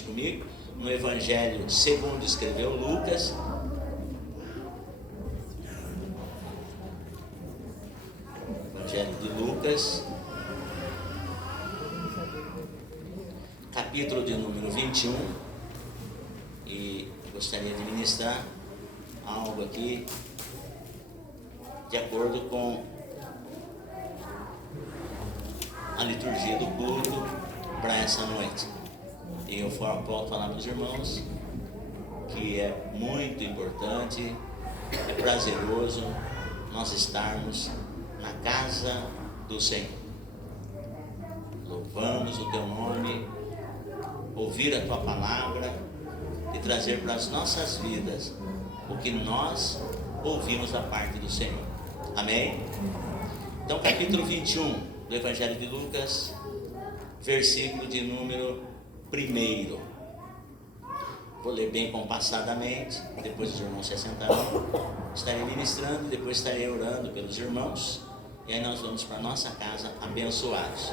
Comigo, no Evangelho segundo escreveu Lucas, Evangelho de Lucas, capítulo de número 21, e gostaria de ministrar algo aqui de acordo com a liturgia do culto para essa noite. E eu volto a falar para os irmãos que é muito importante, é prazeroso nós estarmos na casa do Senhor. Louvamos o teu nome, ouvir a tua palavra e trazer para as nossas vidas o que nós ouvimos da parte do Senhor. Amém? Então, capítulo 21 do Evangelho de Lucas, versículo de número 1. Vou ler bem compassadamente, depois os irmãos se assentarão, estarei ministrando, depois estarei orando pelos irmãos, e aí nós vamos para a nossa casa abençoados.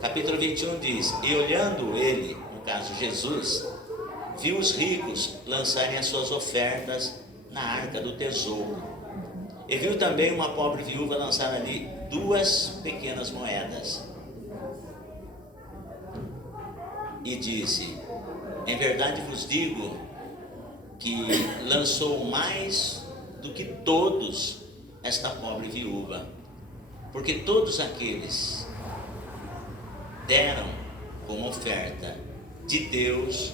Capítulo 21 diz: E olhando ele, no caso Jesus, viu os ricos lançarem as suas ofertas na arca do tesouro, e viu também uma pobre viúva lançar ali 2 pequenas moedas. E disse: Em verdade vos digo que lançou mais do que todos esta pobre viúva, porque todos aqueles deram como oferta de Deus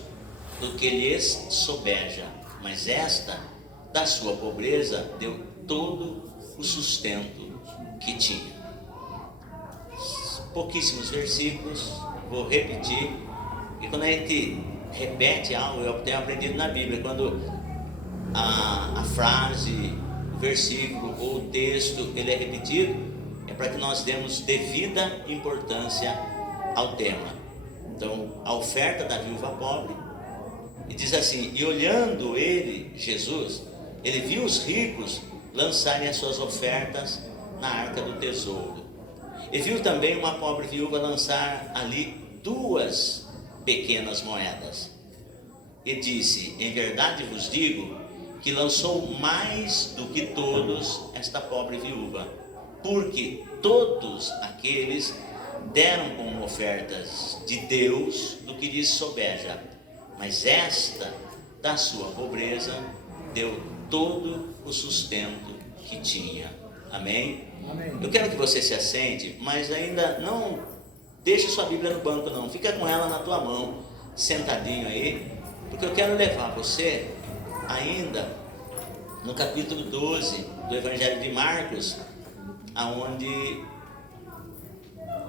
do que lhes sobeja, mas esta, da sua pobreza, deu todo o sustento que tinha. Pouquíssimos versículos, vou repetir. E quando a gente repete algo, eu tenho aprendido na Bíblia, quando a frase, o versículo ou o texto ele é repetido, é para que nós demos devida importância ao tema. Então, a oferta da viúva pobre, e diz assim: E olhando ele, Jesus, ele viu os ricos lançarem as suas ofertas na arca do tesouro, e viu também uma pobre viúva lançar ali 2 pequenas moedas, e disse: Em verdade vos digo que lançou mais do que todos esta pobre viúva, porque todos aqueles deram como ofertas de Deus do que lhes sobeja, mas esta, da sua pobreza, deu todo o sustento que tinha. Amém? Amém. Eu quero que você se assente, mas ainda não deixe sua Bíblia no banco não, fica com ela na tua mão, sentadinho aí, porque eu quero levar você ainda no capítulo 12 do Evangelho de Marcos, aonde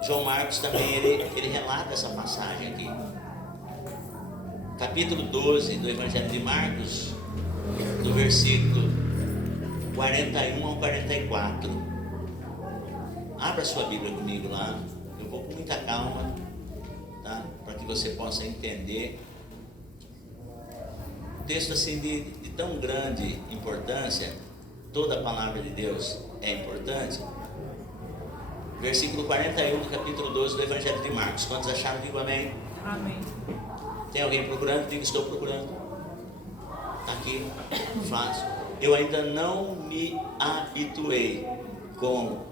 João Marcos também ele relata essa passagem aqui. Capítulo 12 do Evangelho de Marcos, do versículo 41 ao 44. Abra sua Bíblia comigo lá. Eu vou com muita calma, tá? Para que você possa entender. Um texto assim de tão grande importância, toda a palavra de Deus é importante. Versículo 41 do capítulo 12 do Evangelho de Marcos. Quantos acharam? Digo amém. Amém. Tem alguém procurando? Diga: estou procurando. Está aqui, fácil. Eu ainda não me habituei com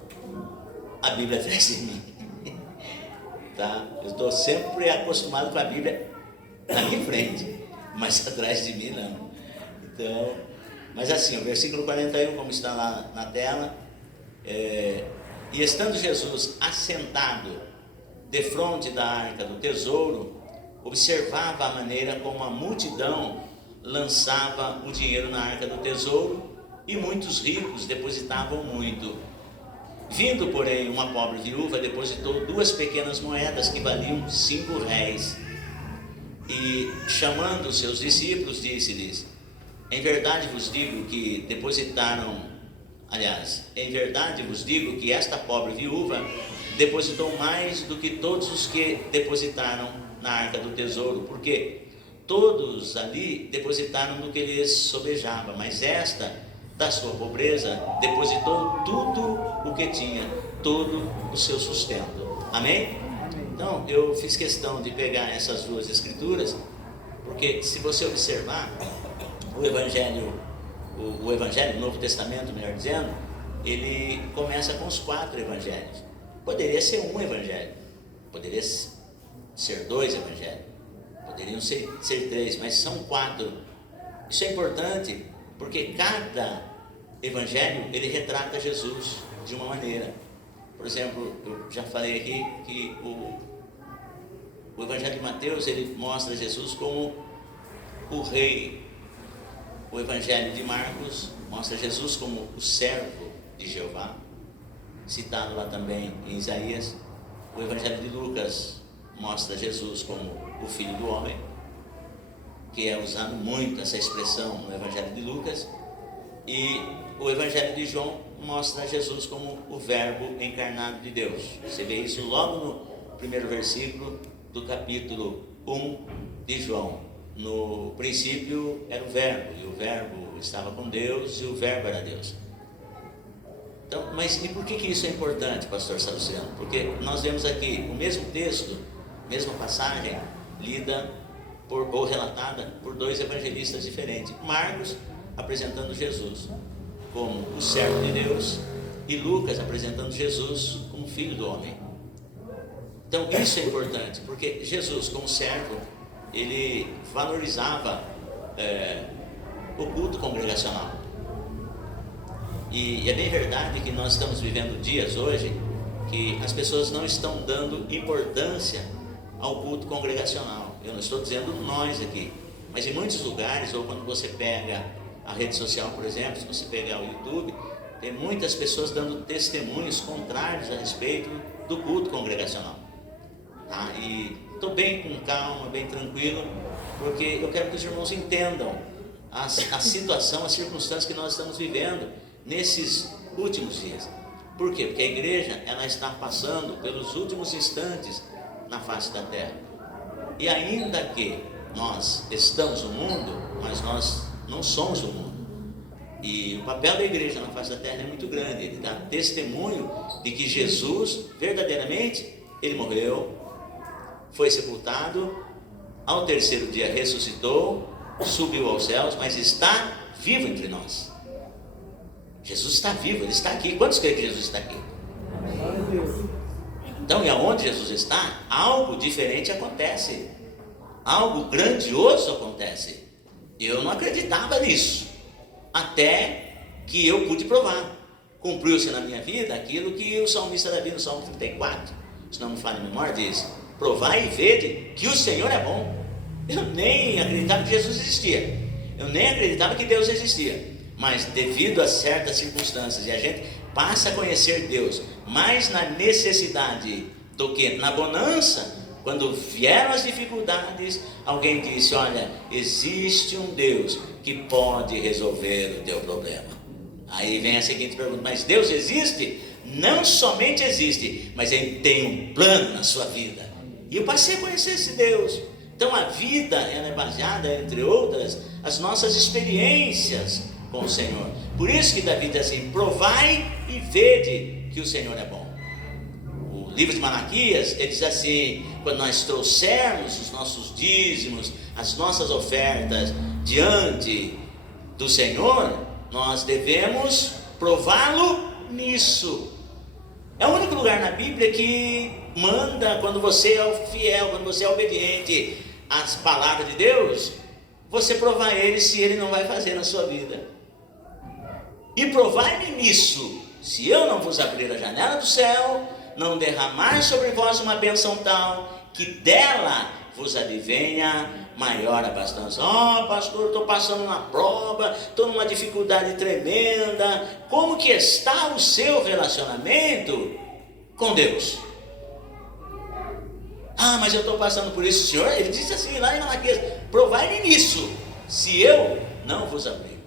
a Bíblia atrás de mim. Tá? Eu estou sempre acostumado com a Bíblia na minha frente, mas atrás de mim não. Então, mas assim, o versículo 41, como está lá na tela, e estando Jesus assentado defronte da arca do tesouro, observava a maneira como a multidão lançava o dinheiro na arca do tesouro, e muitos ricos depositavam muito. Vindo, porém, uma pobre viúva, depositou 2 pequenas moedas que valiam 5 réis. E, chamando os seus discípulos, disse-lhes: Em verdade vos digo que em verdade vos digo que esta pobre viúva depositou mais do que todos os que depositaram na arca do tesouro, porque todos ali depositaram do que lhes sobejava, mas esta, da sua pobreza, depositou tudo o que tinha, todo o seu sustento. Amém? Então, eu fiz questão de pegar essas 2 escrituras Porque se você observar o Evangelho, o Novo Testamento, melhor dizendo, ele começa com os 4 evangelhos. Poderia ser um evangelho, poderia ser 2 evangelhos, poderiam ser 3, mas são 4. Isso é importante porque cada evangelho ele retrata Jesus de uma maneira. Por exemplo, eu já falei aqui que o Evangelho de Mateus ele mostra Jesus como o rei. O Evangelho de Marcos mostra Jesus como o servo de Jeová, citado lá também em Isaías. O Evangelho de Lucas mostra Jesus como o Filho do Homem, que é usado muito essa expressão no Evangelho de Lucas. E o Evangelho de João mostra Jesus como o Verbo encarnado de Deus. Você vê isso logo no primeiro versículo do capítulo 1 de João. No princípio era o Verbo, e o Verbo estava com Deus, e o Verbo era Deus. Então, mas e por que isso é importante, pastor Salustiano? Porque nós vemos aqui o mesmo texto, mesma passagem, lida ou relatada por 2 evangelistas diferentes. Marcos apresentando Jesus como o servo de Deus e Lucas apresentando Jesus como filho do homem. Então isso é importante, porque Jesus como servo, ele valorizava o culto congregacional. E é bem verdade que nós estamos vivendo dias hoje que as pessoas não estão dando importância ao culto congregacional. Eu não estou dizendo nós aqui, mas em muitos lugares, ou quando você pega a rede social, por exemplo, se você pegar o YouTube, tem muitas pessoas dando testemunhos contrários a respeito do culto congregacional. Tá? E estou bem com calma, bem tranquilo, porque eu quero que os irmãos entendam a situação, as circunstâncias que nós estamos vivendo nesses últimos dias. Por quê? Porque a igreja ela está passando pelos últimos instantes na face da terra. E ainda que nós estamos no mundo, mas nós não somos o mundo. E o papel da igreja na face da terra é muito grande. Ele dá testemunho de que Jesus, verdadeiramente, ele morreu, foi sepultado, ao terceiro dia ressuscitou, subiu aos céus, mas está vivo entre nós. Jesus está vivo, ele está aqui. Quantos creem que Jesus está aqui? Então, e aonde Jesus está, algo diferente acontece, algo grandioso acontece. Eu não acreditava nisso, até que eu pude provar. Cumpriu-se na minha vida aquilo que o salmista Davi no Salmo 34, se não me falha a memória, diz: provai e vede que o Senhor é bom. Eu nem acreditava que Jesus existia, eu nem acreditava que Deus existia, mas devido a certas circunstâncias, e a gente passa a conhecer Deus mais na necessidade do que na bonança. Quando vieram as dificuldades, alguém disse: olha, existe um Deus que pode resolver o teu problema. Aí vem a seguinte pergunta: mas Deus existe? Não somente existe, mas Ele tem um plano na sua vida. E eu passei a conhecer esse Deus. Então a vida ela é baseada, entre outras, as nossas experiências com o Senhor. Por isso que Davi diz assim: provai e vede que o Senhor é bom. O livro de Malaquias, ele diz assim: quando nós trouxermos os nossos dízimos, as nossas ofertas diante do Senhor, nós devemos prová-lo nisso. É o único lugar na Bíblia que manda, quando você é fiel, quando você é obediente às palavras de Deus, você provar Ele se Ele não vai fazer na sua vida. E provai-me nisso, se eu não vos abrir a janela do céu, não derramar sobre vós uma bênção tal, que dela vos advenha maior abastança. Pastor, estou passando uma prova, estou numa dificuldade tremenda. Como que está o seu relacionamento com Deus? Mas eu estou passando por isso, Senhor. Ele disse assim lá em Malaquias: provai-me nisso, se eu não vos abrir.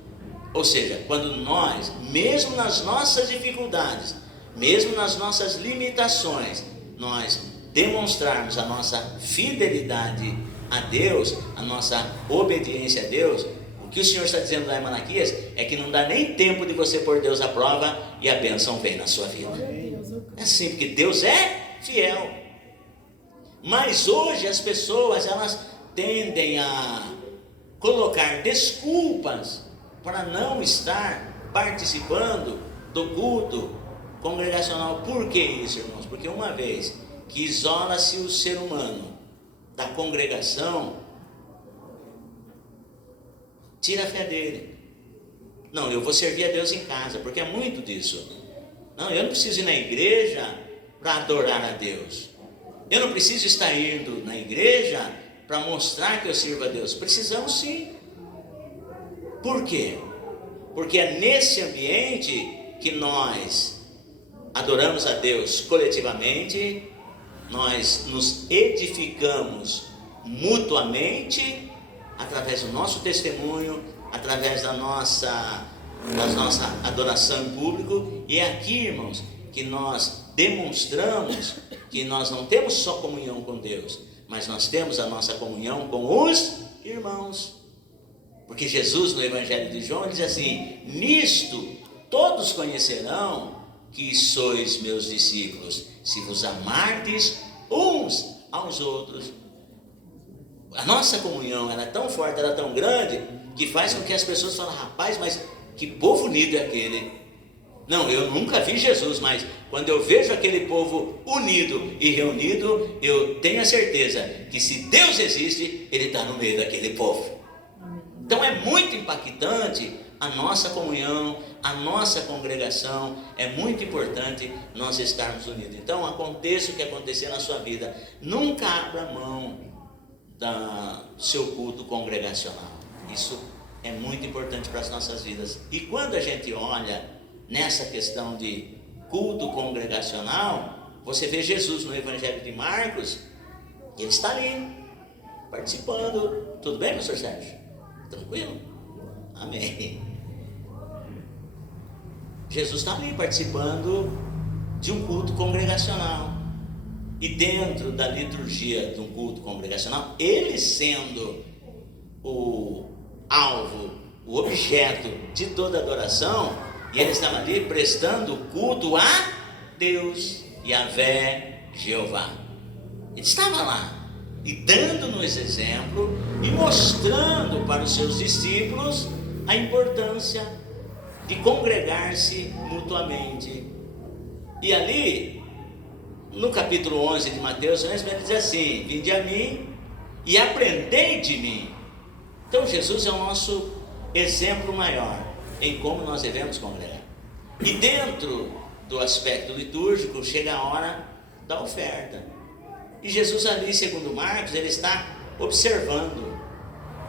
Ou seja, quando nós, mesmo nas nossas dificuldades, mesmo nas nossas limitações, nós demonstrarmos a nossa fidelidade a Deus, a nossa obediência a Deus, o que o Senhor está dizendo lá em Malaquias é que não dá nem tempo de você pôr Deus à prova e a bênção vem na sua vida. É assim, porque Deus é fiel. Mas hoje as pessoas, elas tendem a colocar desculpas para não estar participando do culto congregacional. Por que isso, irmãos? Porque uma vez que isola-se o ser humano da congregação, tira a fé dele. Não, eu vou servir a Deus em casa, porque é muito disso. Não, eu não preciso ir na igreja para adorar a Deus. Eu não preciso estar indo na igreja para mostrar que eu sirvo a Deus. Precisamos sim. Por quê? Porque é nesse ambiente que nós adoramos a Deus coletivamente, nós nos edificamos mutuamente, através do nosso testemunho, através da nossa adoração em público. E é aqui, irmãos, que nós demonstramos que nós não temos só comunhão com Deus, mas nós temos a nossa comunhão com os irmãos. Porque Jesus, no Evangelho de João, diz assim: nisto todos conhecerão que sois meus discípulos, se vos amardes uns aos outros. A nossa comunhão, ela é tão forte, ela é tão grande, que faz com que as pessoas falem: rapaz, mas que povo unido é aquele? Não, eu nunca vi Jesus, mas quando eu vejo aquele povo unido e reunido, eu tenho a certeza que se Deus existe, Ele está no meio daquele povo. Então é muito impactante a nossa comunhão, a nossa congregação. É muito importante nós estarmos unidos. Então, aconteça o que acontecer na sua vida, nunca abra mão do seu culto congregacional. Isso é muito importante para as nossas vidas. E quando a gente olha nessa questão de culto congregacional, você vê Jesus no Evangelho de Marcos, ele está ali, participando. Tudo bem, pastor Sérgio? Tranquilo? Amém. Jesus está ali participando de um culto congregacional. E dentro da liturgia de um culto congregacional, ele sendo o alvo, o objeto de toda adoração, e ele estava ali prestando culto a Deus, Yahvé, Jeová. Ele estava lá e dando-nos exemplo e mostrando para os seus discípulos a importância de congregar-se mutuamente. E ali, no capítulo 11 de Mateus, ele diz assim: vinde a mim e aprendei de mim. Então Jesus é o nosso exemplo maior em como nós devemos congregar. E dentro do aspecto litúrgico, chega a hora da oferta. E Jesus ali, segundo Marcos, ele está observando.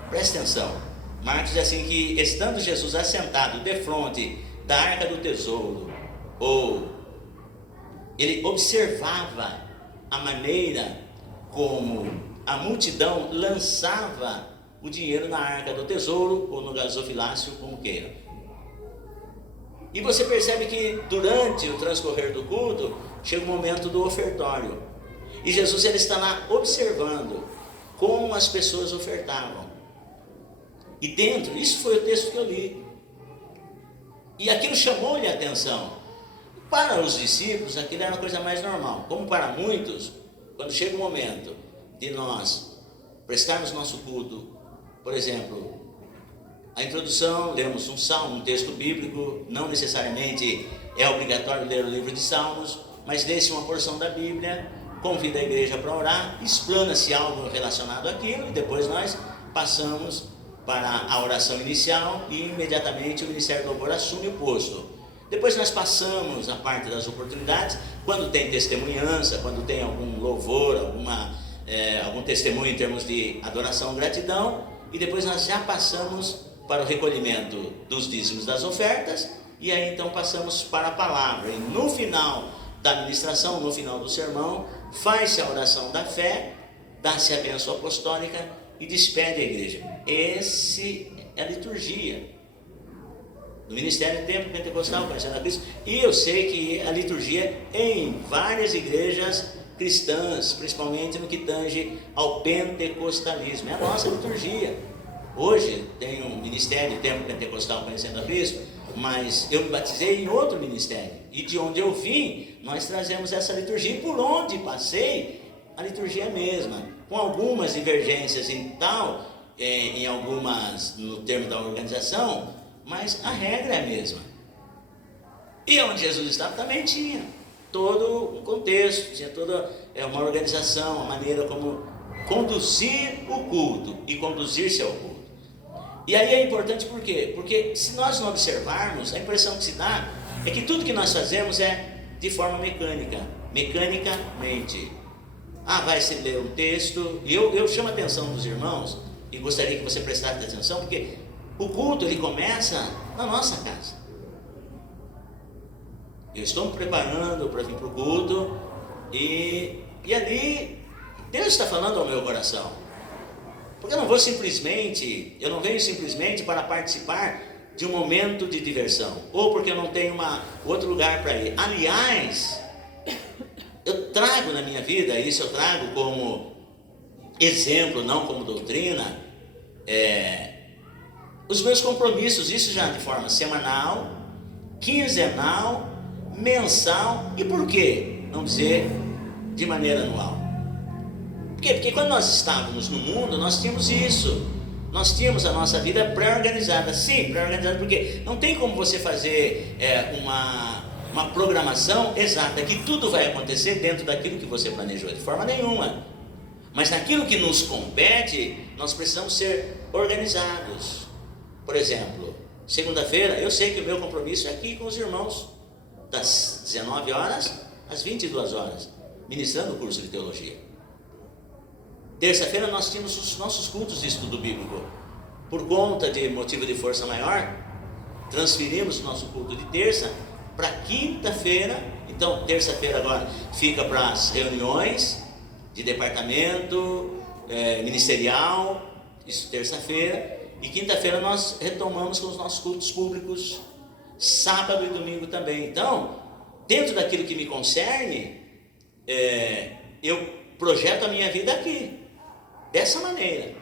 Presta atenção. Marcos diz assim que, estando Jesus assentado defronte da arca do tesouro, ele observava a maneira como a multidão lançava o dinheiro na arca do tesouro ou no gasofilácio, como queira. E você percebe que durante o transcorrer do culto, chega o momento do ofertório. E Jesus, ele está lá observando como as pessoas ofertavam. E dentro, isso foi o texto que eu li. E aquilo chamou-lhe a atenção. Para os discípulos, aquilo era uma coisa mais normal. Como para muitos, quando chega o momento de nós prestarmos nosso culto, por exemplo, a introdução, lemos um salmo, um texto bíblico, não necessariamente é obrigatório ler o livro de Salmos, mas lê-se uma porção da Bíblia, convida a igreja para orar, explana-se algo relacionado àquilo, e depois nós passamos para a oração inicial e imediatamente o Ministério do Louvor assume o posto. Depois nós passamos a parte das oportunidades, quando tem testemunhança, quando tem algum louvor, algum testemunho em termos de adoração, gratidão, e depois nós já passamos para o recolhimento dos dízimos das ofertas, e aí então passamos para a palavra. E no final da ministração, no final do sermão, faz-se a oração da fé, dá-se a bênção apostólica e despede a igreja. Esse é a liturgia do Ministério Tempo Pentecostal, conhecendo a Cristo. E eu sei que a liturgia em várias igrejas cristãs, principalmente no que tange ao pentecostalismo, é a nossa liturgia. Hoje tem um Ministério Tempo Pentecostal Conhecendo a Cristo, mas eu me batizei em outro ministério, e de onde eu vim, nós trazemos essa liturgia, e por onde passei, a liturgia é a mesma. com algumas divergências e tal, em algumas, no termo da organização, mas a regra é a mesma. E onde Jesus estava também tinha todo um contexto, tinha toda uma organização, uma maneira como conduzir o culto e conduzir-se ao culto. E aí é importante por quê? Porque se nós não observarmos, a impressão que se dá é que tudo que nós fazemos é de forma mecânica, mecanicamente. Vai se ler um texto, e eu chamo a atenção dos irmãos, e gostaria que você prestasse atenção, porque o culto ele começa na nossa casa. Eu estou me preparando para vir para o culto, e ali Deus está falando ao meu coração. Porque eu não venho simplesmente para participar de um momento de diversão, ou porque eu não tenho outro lugar para ir. Aliás, eu trago na minha vida, isso eu trago como exemplo, não como doutrina, os meus compromissos, isso já de forma semanal, quinzenal, mensal, e por que não dizer de maneira anual? Por quê? Porque quando nós estávamos no mundo, nós tínhamos isso. Nós tínhamos a nossa vida pré-organizada. Sim, pré-organizada, porque não tem como você fazer uma programação exata, que tudo vai acontecer dentro daquilo que você planejou, de forma nenhuma. Mas naquilo que nos compete, nós precisamos ser organizados. Por exemplo, segunda-feira, eu sei que o meu compromisso é aqui com os irmãos, das 19 horas às 22 horas, ministrando o curso de teologia. Terça-feira nós tínhamos os nossos cultos de estudo bíblico. Por conta de motivo de força maior, transferimos o nosso culto de terça para quinta-feira. Então, terça-feira agora fica para as reuniões de departamento ministerial, isso terça-feira. E quinta-feira nós retomamos com os nossos cultos públicos, sábado e domingo também. Então, dentro daquilo que me concerne, eu projeto a minha vida aqui, dessa maneira.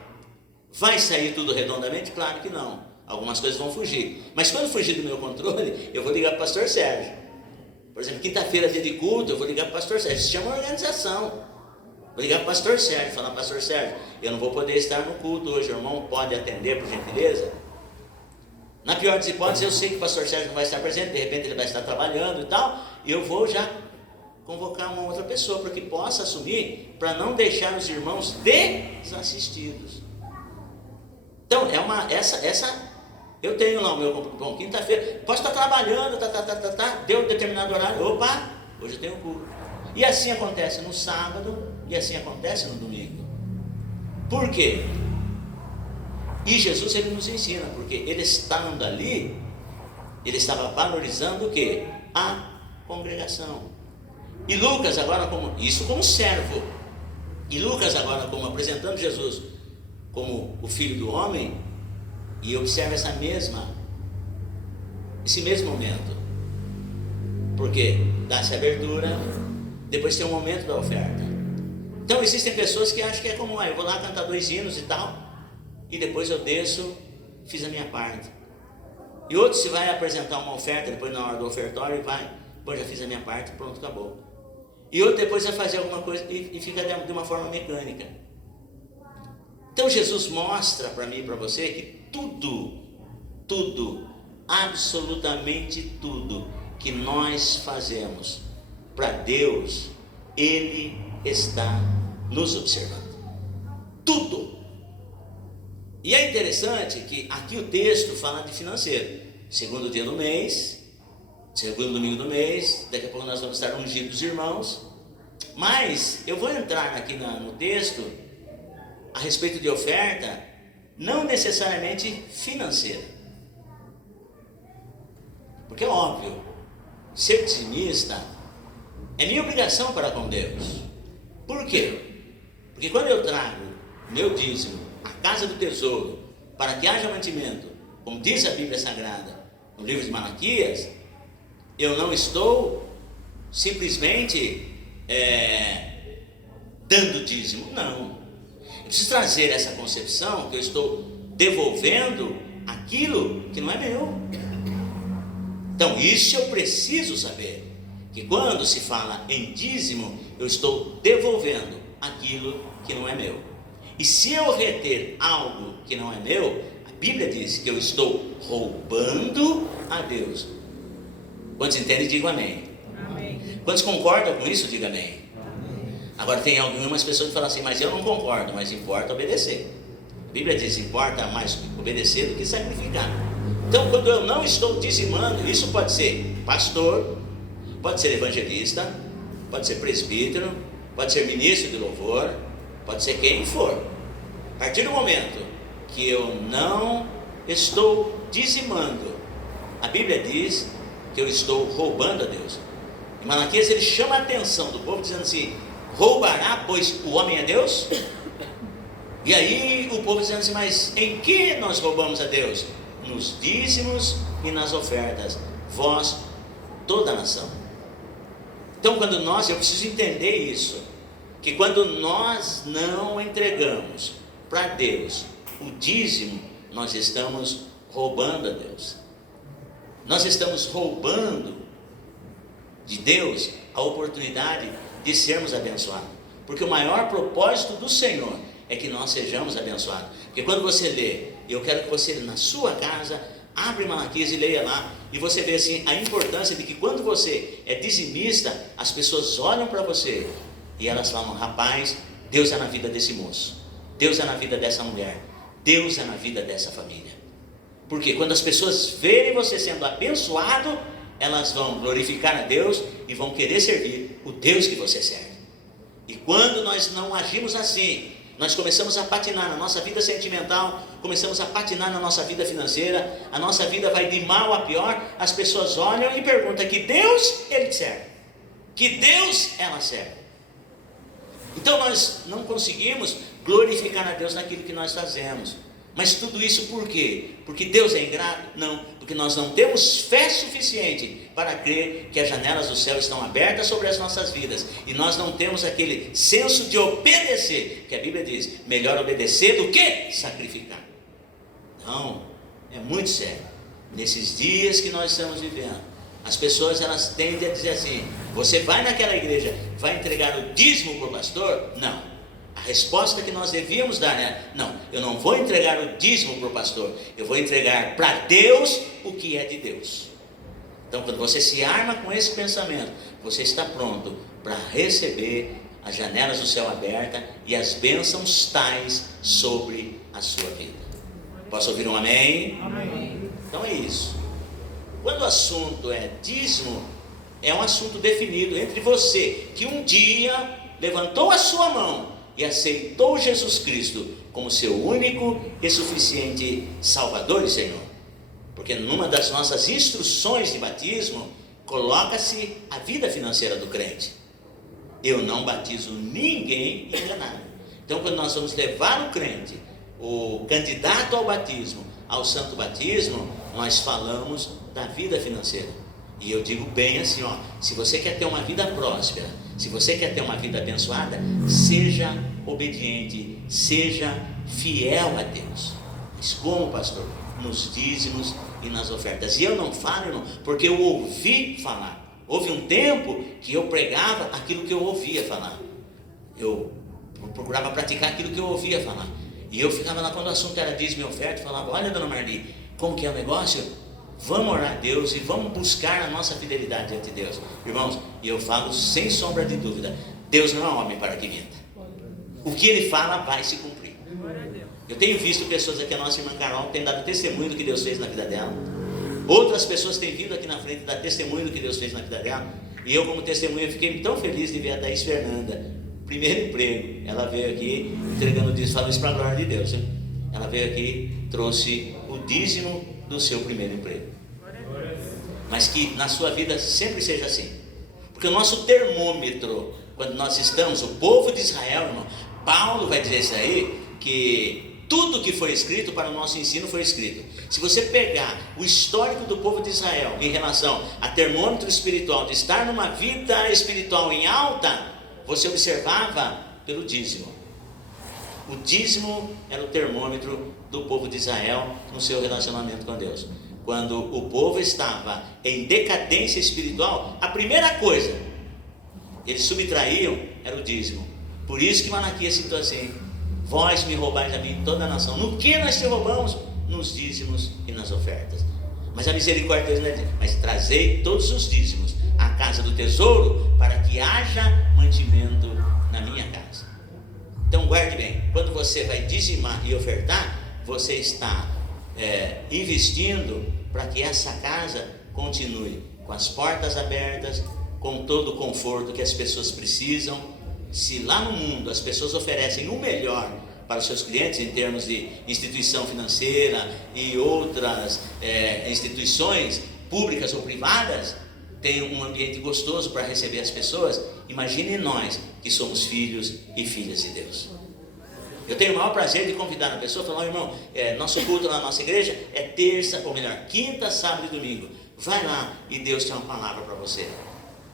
Vai sair tudo redondamente? Claro que não. Algumas coisas vão fugir. Mas quando fugir do meu controle, eu vou ligar para o pastor Sérgio. Por exemplo, quinta-feira, dia de culto, eu vou ligar para o pastor Sérgio. Isso se chama organização. Vou ligar para o pastor Sérgio, falar: pastor Sérgio, eu não vou poder estar no culto hoje, o irmão pode atender, por gentileza? Na pior das hipóteses, eu sei que o pastor Sérgio não vai estar presente, de repente ele vai estar trabalhando e tal, e eu vou já convocar uma outra pessoa para que possa assumir, para não deixar os irmãos desassistidos. Então, eu tenho lá o meu compromisso. Bom, quinta-feira, posso estar trabalhando, deu um determinado horário, opa, hoje eu tenho culto. E assim acontece no sábado, e assim acontece no domingo. Por quê? E Jesus, ele nos ensina, porque ele estando ali, ele estava valorizando o quê? A congregação. E Lucas agora como servo, e Lucas agora como apresentando Jesus como o Filho do Homem, e observa esse mesmo momento, porque dá-se abertura, depois tem um momento da oferta. Então existem pessoas que acham que é como, eu vou lá cantar 2 hinos e tal, e depois eu desço, fiz a minha parte. E outro se vai apresentar uma oferta, depois na hora do ofertório, já fiz a minha parte, pronto, acabou. E outro depois vai fazer alguma coisa e fica de uma forma mecânica. Então Jesus mostra para mim e para você que tudo, absolutamente tudo que nós fazemos para Deus, Ele está nos observando. Tudo. E é interessante que aqui o texto fala de financeiro. Segundo dia do mês, segundo domingo do mês, daqui a pouco nós vamos estar ungindo os irmãos. Mas eu vou entrar aqui no texto a respeito de oferta, não necessariamente financeira. Porque é óbvio, ser dizimista é minha obrigação para com Deus. Por quê? Porque quando eu trago meu dízimo à casa do tesouro, para que haja mantimento, como diz a Bíblia Sagrada, no livro de Malaquias, eu não estou simplesmente dando dízimo, não. Eu preciso trazer essa concepção que eu estou devolvendo aquilo que não é meu. Então isso eu preciso saber, que quando se fala em dízimo, eu estou devolvendo aquilo que não é meu. E se eu reter algo que não é meu, a Bíblia diz que eu estou roubando a Deus. Quantos entendem? Digam amém. Amém. Quantos concordam com isso? Digam amém. Agora tem algumas pessoas que falam assim, mas eu não concordo, mas importa obedecer. A Bíblia diz, importa mais obedecer do que sacrificar. Então quando eu não estou dizimando, isso pode ser pastor, pode ser evangelista, pode ser presbítero, pode ser ministro de louvor, pode ser quem for. A partir do momento que eu não estou dizimando, a Bíblia diz que eu estou roubando a Deus. Em Malaquias ele chama a atenção do povo dizendo assim, roubará, pois o homem é Deus? E aí o povo dizendo assim, mas em que nós roubamos a Deus? Nos dízimos e nas ofertas, vós, toda a nação. Então quando eu preciso entender isso, que quando nós não entregamos para Deus o dízimo, nós estamos roubando a Deus. Nós estamos roubando de Deus a oportunidade de sermos abençoados. Porque o maior propósito do Senhor é que nós sejamos abençoados. Porque quando você lê, eu quero que você na sua casa abre Malaquias e leia lá, e você vê assim a importância de que quando você é dizimista, as pessoas olham para você e elas falam, rapaz, Deus é na vida desse moço, Deus é na vida dessa mulher, Deus é na vida dessa família. Porque quando as pessoas verem você sendo abençoado, elas vão glorificar a Deus e vão querer servir o Deus que você serve. E quando nós não agimos assim, nós começamos a patinar na nossa vida sentimental, começamos a patinar na nossa vida financeira, a nossa vida vai de mal a pior, as pessoas olham e perguntam, que Deus ele serve? Que Deus ela serve? Então nós não conseguimos glorificar a Deus naquilo que nós fazemos. Mas tudo isso por quê? Porque Deus é ingrato? Não, porque nós não temos fé suficiente para crer que as janelas do céu estão abertas sobre as nossas vidas, e nós não temos aquele senso de obedecer, que a Bíblia diz, melhor obedecer do que sacrificar. Não, é muito sério. Nesses dias que nós estamos vivendo, as pessoas elas tendem a dizer assim, você vai naquela igreja, vai entregar o dízimo para o pastor? Não. A resposta que nós devíamos dar é, não, eu não vou entregar o dízimo para o pastor, eu vou entregar para Deus o que é de Deus. Então quando você se arma com esse pensamento, você está pronto para receber as janelas do céu abertas e as bênçãos tais sobre a sua vida. Posso ouvir um amém? Amém. Então é isso. Quando o assunto é dízimo, é um assunto definido entre você que um dia levantou a sua mão e aceitou Jesus Cristo como seu único e suficiente Salvador e Senhor. Porque numa das nossas instruções de batismo, coloca-se a vida financeira do crente. Eu não batizo ninguém enganado. Então quando nós vamos levar o crente, o candidato ao batismo, ao santo batismo, nós falamos da vida financeira. E eu digo bem assim, ó, se você quer ter uma vida próspera, se você quer ter uma vida abençoada, seja obediente, seja fiel a Deus. Mas como, pastor? Nos dízimos e nas ofertas. E eu não falo, irmão, porque eu ouvi falar. Houve um tempo que eu pregava aquilo que eu ouvia falar. Eu procurava praticar aquilo que eu ouvia falar. E eu ficava lá quando o assunto era dízimo e oferta, falava, olha, dona Marli, como que é o negócio? Vamos orar a Deus e vamos buscar a nossa fidelidade diante de Deus. Irmãos, e eu falo sem sombra de dúvida, Deus não é homem para que minta. O que Ele fala vai se cumprir. Eu tenho visto pessoas aqui, a nossa irmã Carol tem dado testemunho do que Deus fez na vida dela. Outras pessoas têm vindo aqui na frente dar testemunho do que Deus fez na vida dela. E eu como testemunha fiquei tão feliz de ver a Thaís Fernanda, primeiro emprego. Ela veio aqui entregando o dízimo, falando isso para a glória de Deus, hein? Ela veio aqui, trouxe o dízimo do seu primeiro emprego. Mas que na sua vida sempre seja assim. Porque o nosso termômetro, quando nós estamos, o povo de Israel, irmão, Paulo vai dizer isso aí, que tudo que foi escrito para o nosso ensino foi escrito. Se você pegar o histórico do povo de Israel em relação a termômetro espiritual, de estar numa vida espiritual em alta, você observava pelo dízimo. O dízimo era o termômetro do povo de Israel no seu relacionamento com Deus. Quando o povo estava em decadência espiritual, a primeira coisa eles subtraíam era o dízimo. Por isso que Malaquias citou assim: vós me roubais a mim toda a nação. No que nós te roubamos? Nos dízimos e nas ofertas. Mas a misericórdia de Deus não é: mas trazei todos os dízimos à casa do tesouro, para que haja mantimento na minha casa. Então guarde bem, quando você vai dizimar e ofertar, você está investindo para que essa casa continue com as portas abertas, com todo o conforto que as pessoas precisam. Se lá no mundo as pessoas oferecem o melhor para os seus clientes, em termos de instituição financeira e outras instituições públicas ou privadas, tem um ambiente gostoso para receber as pessoas, imagine nós que somos filhos e filhas de Deus. Eu tenho o maior prazer de convidar a pessoa, falar: irmão, nosso culto na nossa igreja é terça, ou melhor, quinta, sábado e domingo. Vai lá e Deus tem uma palavra para você,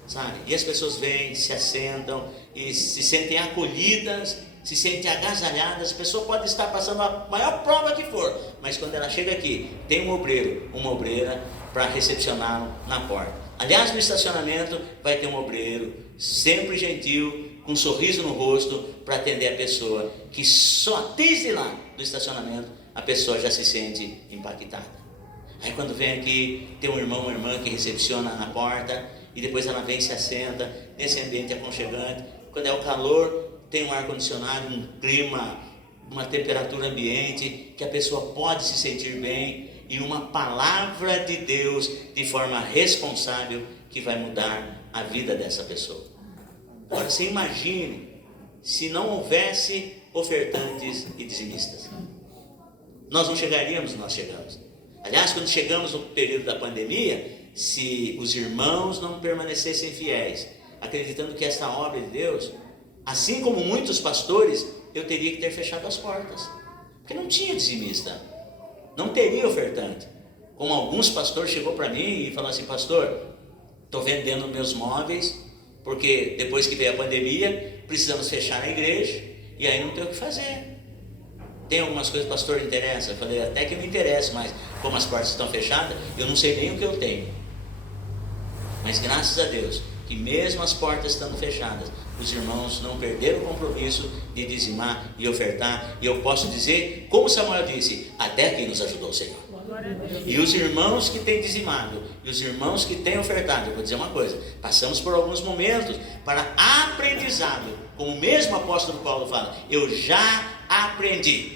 sabe? E as pessoas vêm, se assentam e se sentem acolhidas, se sentem agasalhadas. A pessoa pode estar passando a maior prova que for, mas quando ela chega aqui, tem um obreiro, uma obreira para recepcioná-lo na porta. Aliás, no estacionamento vai ter um obreiro, sempre gentil, com um sorriso no rosto, para atender a pessoa, que só desde lá do estacionamento a pessoa já se sente impactada. Aí quando vem aqui, tem um irmão, uma irmã que recepciona na porta, e depois ela vem e se assenta nesse ambiente aconchegante. Quando é o calor, tem um ar-condicionado, um clima, uma temperatura ambiente, que a pessoa pode se sentir bem, e uma palavra de Deus de forma responsável que vai mudar a vida dessa pessoa. Agora você imagine se não houvesse ofertantes e dizimistas. Nós não chegaríamos, nós chegamos. Aliás, quando chegamos no período da pandemia, se os irmãos não permanecessem fiéis, acreditando que esta obra de Deus, assim como muitos pastores, eu teria que ter fechado as portas, porque não tinha dizimista, não teria ofertante. Como alguns pastores chegou para mim e falou assim: pastor, estou vendendo meus móveis, porque depois que veio a pandemia, precisamos fechar a igreja, e aí não tem o que fazer. Tem algumas coisas, pastor, interessa? Eu falei: até que me interessa, mas como as portas estão fechadas, eu não sei nem o que eu tenho. Mas graças a Deus, que mesmo as portas estando fechadas, os irmãos não perderam o compromisso de dizimar e ofertar. E eu posso dizer, como Samuel disse: até aqui nos ajudou o Senhor. E os irmãos que têm dizimado, e os irmãos que têm ofertado, eu vou dizer uma coisa: passamos por alguns momentos para aprendizado, como o mesmo apóstolo Paulo fala: eu já aprendi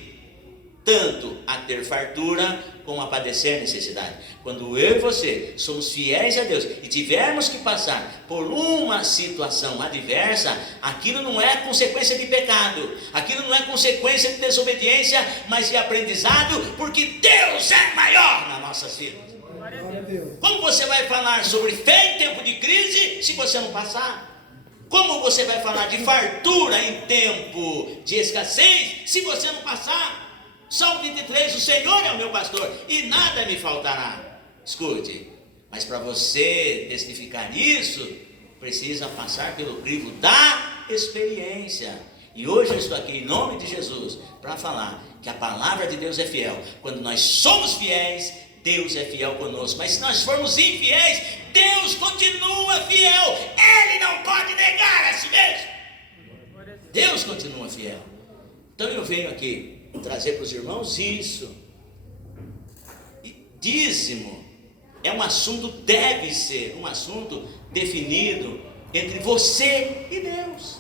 tanto a ter fartura como a padecer necessidade. Quando eu e você somos fiéis a Deus e tivermos que passar por uma situação adversa, aquilo não é consequência de pecado, aquilo não é consequência de desobediência, mas de aprendizado, porque Deus é maior nas nossas vidas. Como você vai falar sobre fé em tempo de crise se você não passar? Como você vai falar de fartura em tempo de escassez se você não passar? Salmo 23, o Senhor é o meu pastor e nada me faltará. Escute, mas para você testificar isso, precisa passar pelo crivo da experiência. E hoje eu estou aqui em nome de Jesus para falar que a palavra de Deus é fiel. Quando nós somos fiéis, Deus é fiel conosco. Mas se nós formos infiéis, Deus continua fiel. Ele não pode negar a si mesmo. Deus continua fiel. Então eu venho aqui trazer para os irmãos isso. E dízimo é um assunto, deve ser um assunto definido entre você e Deus.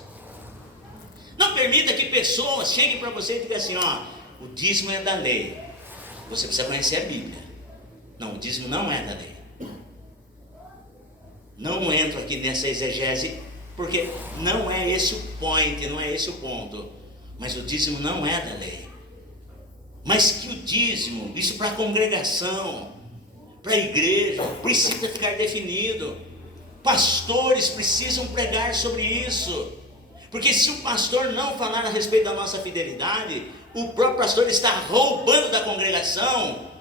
Não permita que pessoas cheguem para você e digam assim: ó, o dízimo é da lei. Você precisa conhecer a Bíblia. Não, o dízimo não é da lei. Não entro aqui nessa exegese, porque não é esse o point, não é esse o ponto. Mas o dízimo não é da lei. Mas que o dízimo, isso para a congregação, para a igreja, precisa ficar definido. Pastores precisam pregar sobre isso. Porque se o pastor não falar a respeito da nossa fidelidade, o próprio pastor está roubando da congregação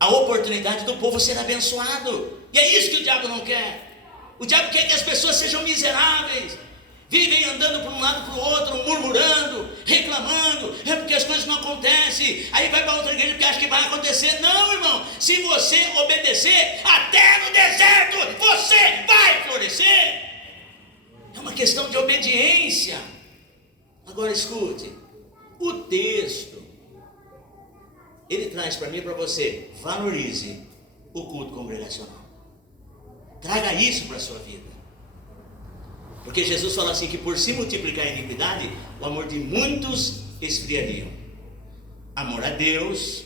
a oportunidade do povo ser abençoado. E é isso que o diabo não quer. O diabo quer que as pessoas sejam miseráveis, vivem andando para um lado para o outro, murmurando, reclamando, é porque as coisas não acontecem, aí vai para outra igreja porque acha que vai acontecer. Não, irmão, se você obedecer, até no deserto você vai florescer. É uma questão de obediência. Agora escute, o texto, ele traz para mim e para você, valorize o culto congregacional. Traga isso para a sua vida. Porque Jesus fala assim, que por se multiplicar a iniquidade, o amor de muitos esfriaria. Amor a Deus,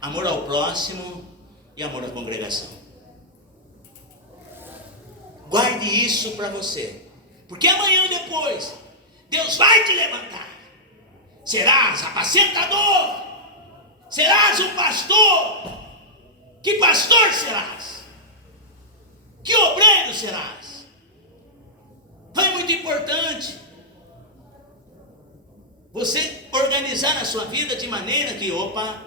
amor ao próximo e amor à congregação. Guarde isso para você, porque amanhã ou depois Deus vai te levantar. Serás apacentador, serás um pastor. Que pastor serás? Que obreiro serás? Então é muito importante você organizar a sua vida de maneira que, opa,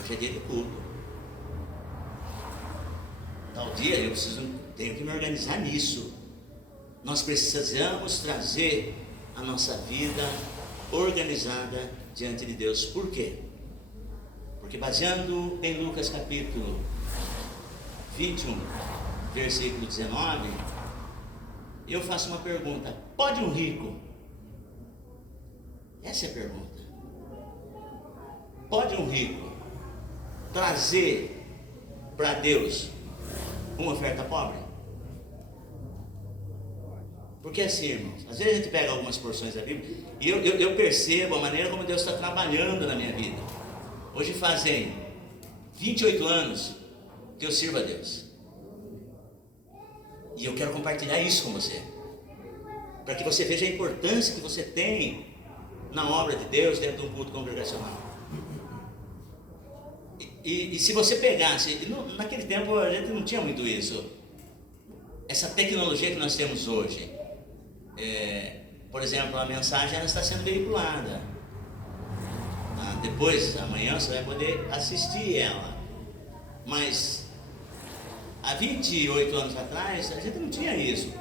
hoje é dia de culto. Tal dia eu tenho que me organizar nisso. Nós precisamos trazer a nossa vida organizada diante de Deus. Por quê? Porque baseando em Lucas capítulo 21, versículo 19, eu faço uma pergunta: pode um rico? Essa é a pergunta. Pode um rico trazer para Deus uma oferta pobre? Porque assim, irmãos, às vezes a gente pega algumas porções da Bíblia e eu percebo a maneira como Deus está trabalhando na minha vida. Hoje fazem 28 anos que eu sirvo a Deus. E eu quero compartilhar isso com você, para que você veja a importância que você tem na obra de Deus dentro de um culto congregacional. E se você pegasse, naquele tempo a gente não tinha muito isso, essa tecnologia que nós temos hoje. Por exemplo, a mensagem ela está sendo veiculada. Depois, amanhã você vai poder assistir ela. Mas há 28 anos atrás, a gente não tinha isso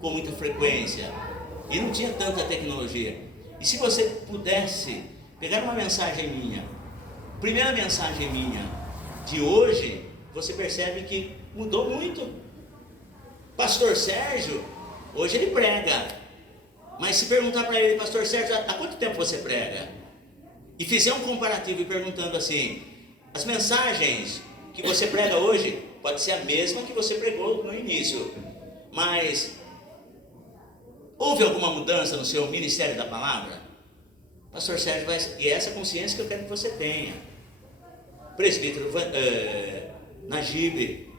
com muita frequência. E não tinha tanta tecnologia. E se você pudesse pegar uma mensagem minha, primeira mensagem minha de hoje, você percebe que mudou muito. Pastor Sérgio, hoje ele prega. Mas se perguntar para ele, Pastor Sérgio, há quanto tempo você prega? E fizer um comparativo e perguntando assim, as mensagens que você prega hoje pode ser a mesma que você pregou no início, mas houve alguma mudança no seu ministério da palavra? Pastor Sérgio vai... E é essa consciência que eu quero que você tenha. Presbítero Najib,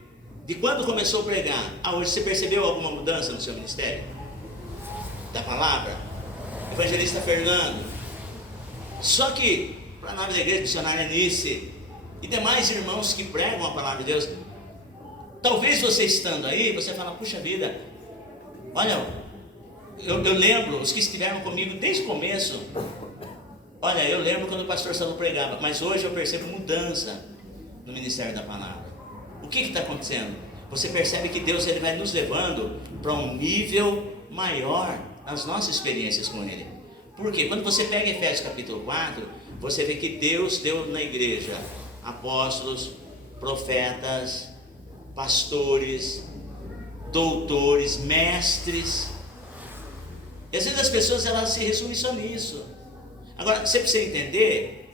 de quando começou a pregar a hoje, você percebeu alguma mudança no seu ministério da palavra? Evangelista Fernando. Só que, para nós da igreja missionária Nice e demais irmãos que pregam a palavra de Deus, talvez você estando aí, você fala, puxa vida, olha, eu lembro, os que estiveram comigo desde o começo, olha, eu lembro quando o pastor Saulo pregava, mas hoje eu percebo mudança no ministério da palavra. O que está acontecendo? Você percebe que Deus ele vai nos levando para um nível maior nas nossas experiências com Ele. Porque quando você pega Efésios capítulo 4, você vê que Deus deu na igreja apóstolos, profetas, pastores, doutores, mestres. E às vezes as pessoas elas se resumem só nisso. Agora, você precisa entender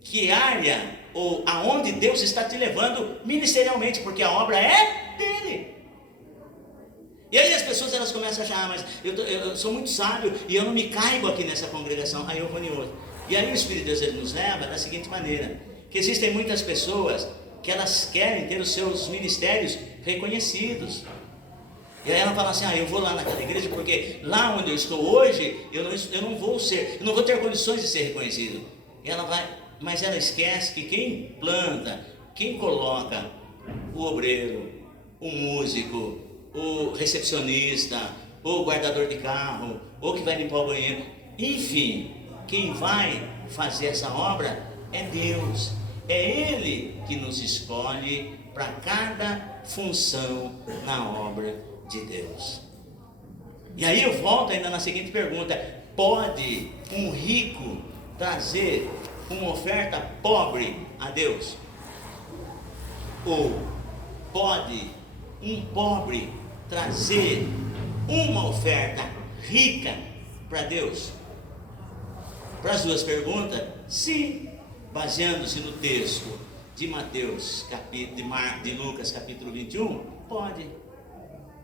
que área ou aonde Deus está te levando ministerialmente, porque a obra é dele. E aí as pessoas elas começam a achar, mas eu sou muito sábio e eu não me caibo aqui nessa congregação, aí eu vou em outra. E aí o Espírito de Deus ele nos leva da seguinte maneira, que existem muitas pessoas que elas querem ter os seus ministérios reconhecidos. E aí ela fala assim, eu vou lá naquela igreja porque lá onde eu estou hoje, eu não vou ter condições de ser reconhecido. E ela vai, mas ela esquece que quem planta, quem coloca o obreiro, o músico, o recepcionista, o guardador de carro, ou que vai limpar o banheiro, enfim, quem vai fazer essa obra é Deus. É Ele que nos escolhe para cada função na obra de Deus. E aí eu volto ainda na seguinte pergunta: pode um rico trazer uma oferta pobre a Deus? Ou pode um pobre trazer uma oferta rica para Deus? Para as duas perguntas, sim, baseando-se no texto de Mateus, de Lucas capítulo 21, pode.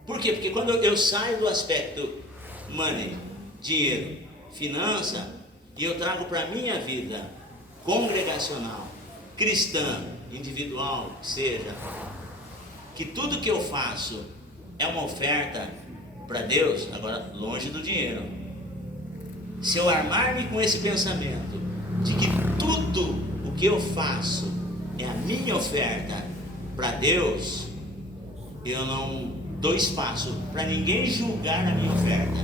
Por quê? Porque quando eu saio do aspecto money, dinheiro, finança, e eu trago para a minha vida congregacional, cristã, individual, que seja, que tudo que eu faço é uma oferta para Deus, agora longe do dinheiro. Se eu armar-me com esse pensamento de que tudo o que eu faço é a minha oferta para Deus, eu não dou espaço para ninguém julgar a minha oferta,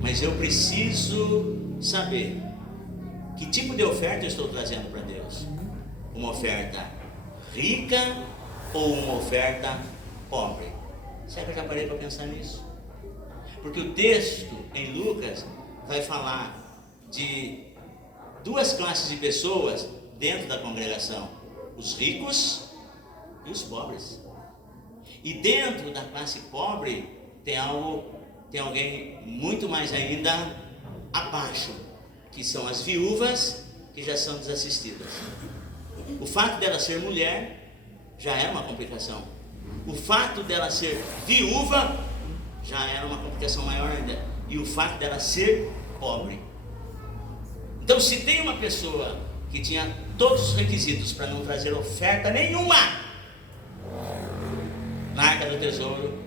mas eu preciso saber que tipo de oferta eu estou trazendo para Deus. Uma oferta rica ou uma oferta pobre? Será que eu já parei para pensar nisso? Porque o texto em Lucas vai falar de duas classes de pessoas dentro da congregação: os ricos e os pobres. E dentro da classe pobre tem alguém muito mais ainda abaixo, que são as viúvas que já são desassistidas. O fato dela ser mulher já era uma complicação. O fato dela ser viúva já era uma complicação maior ainda. E o fato dela ser pobre. Então, se tem uma pessoa que tinha todos os requisitos para não trazer oferta nenhuma na arca do tesouro,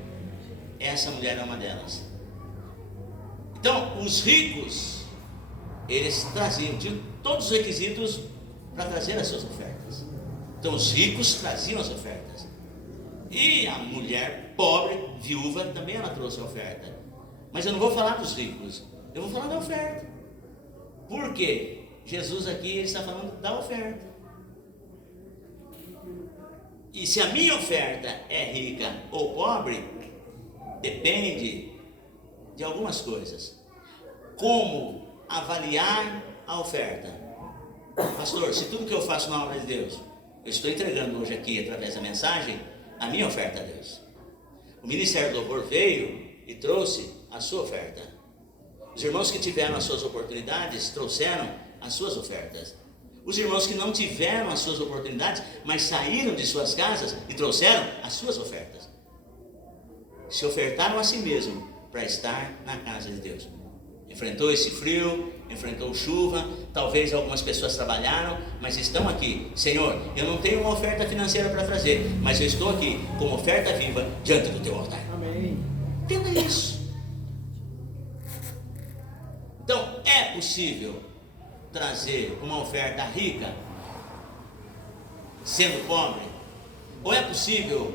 essa mulher é uma delas. Então, os ricos, eles tinham todos os requisitos para trazer as suas ofertas. Então os ricos traziam as ofertas. E a mulher pobre, viúva, também ela trouxe a oferta. Mas eu não vou falar dos ricos, eu vou falar da oferta. Por quê? Jesus aqui ele está falando da oferta. E se a minha oferta é rica ou pobre, depende de algumas coisas. Como avaliar a oferta? Pastor, se tudo que eu faço na obra de Deus, eu estou entregando hoje aqui através da mensagem a minha oferta a Deus. O Ministério do Louvor veio e trouxe a sua oferta. Os irmãos que tiveram as suas oportunidades trouxeram as suas ofertas. Os irmãos que não tiveram as suas oportunidades, mas saíram de suas casas e trouxeram as suas ofertas. Se ofertaram a si mesmo para estar na casa de Deus. Enfrentou esse frio, enfrentou chuva, talvez algumas pessoas trabalharam, mas estão aqui. Senhor, eu não tenho uma oferta financeira para trazer, mas eu estou aqui com uma oferta viva diante do teu altar. Amém. Entenda isso. Então, é possível trazer uma oferta rica sendo pobre? Ou é possível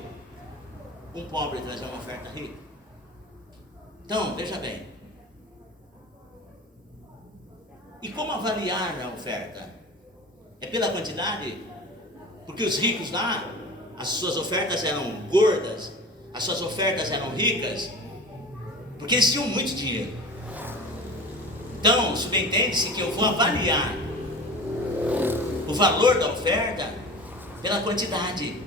um pobre trazer uma oferta rica? Então, veja bem. E como avaliar a oferta? É pela quantidade? Porque os ricos lá, as suas ofertas eram gordas, as suas ofertas eram ricas, porque eles tinham muito dinheiro. Então, subentende-se que eu vou avaliar o valor da oferta pela quantidade.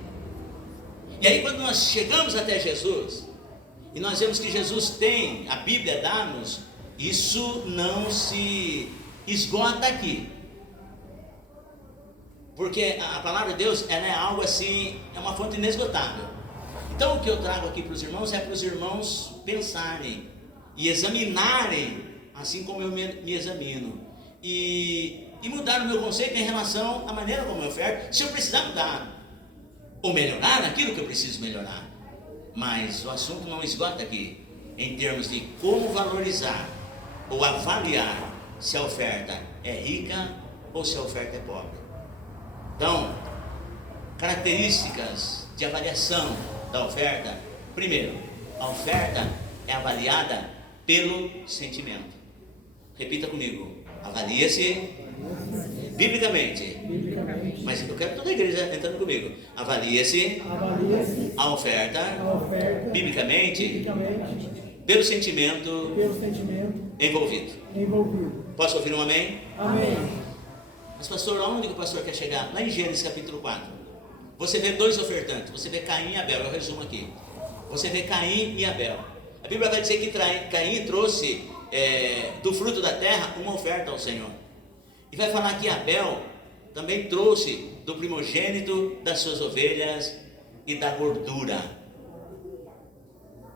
E aí quando nós chegamos até Jesus, e nós vemos que Jesus tem, a Bíblia dá-nos, isso não se esgota aqui. Porque a palavra de Deus, ela é algo assim, é uma fonte inesgotável. Então o que eu trago aqui para os irmãos é para os irmãos pensarem e examinarem, assim como eu me examino, e mudar o meu conceito em relação à maneira como eu oferto, se eu precisar mudar, ou melhorar naquilo que eu preciso melhorar. Mas o assunto não esgota aqui, em termos de como valorizar, ou avaliar, se a oferta é rica, ou se a oferta é pobre. Então, características de avaliação da oferta. Primeiro, a oferta é avaliada pelo sentimento. Repita comigo. Avalia-se biblicamente. Mas eu quero toda a igreja entrando comigo. Avalia-se a oferta biblicamente pelo sentimento envolvido. Posso ouvir um amém? Amém. Mas pastor, aonde que o pastor quer chegar? Lá em Gênesis capítulo 4. Você vê dois ofertantes. Você vê Caim e Abel. Eu resumo aqui. Você vê Caim e Abel. A Bíblia vai dizer que Caim trouxe do fruto da terra uma oferta ao Senhor. E vai falar que Abel também trouxe do primogênito das suas ovelhas e da gordura.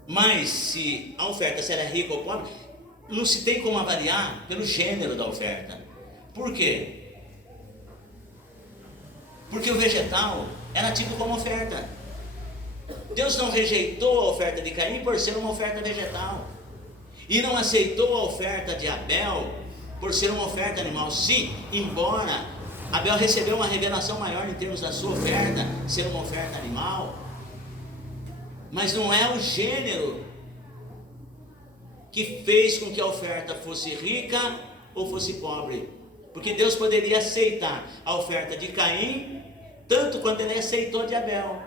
Mas se a oferta será rica ou pobre, não se tem como avaliar pelo gênero da oferta. Por quê? Porque o vegetal era tido como oferta. Deus não rejeitou a oferta de Caim por ser uma oferta vegetal, e não aceitou a oferta de Abel por ser uma oferta animal. Sim, embora Abel recebeu uma revelação maior em termos da sua oferta ser uma oferta animal, mas não é o gênero que fez com que a oferta fosse rica ou fosse pobre, porque Deus poderia aceitar a oferta de Caim tanto quanto ele aceitou de Abel.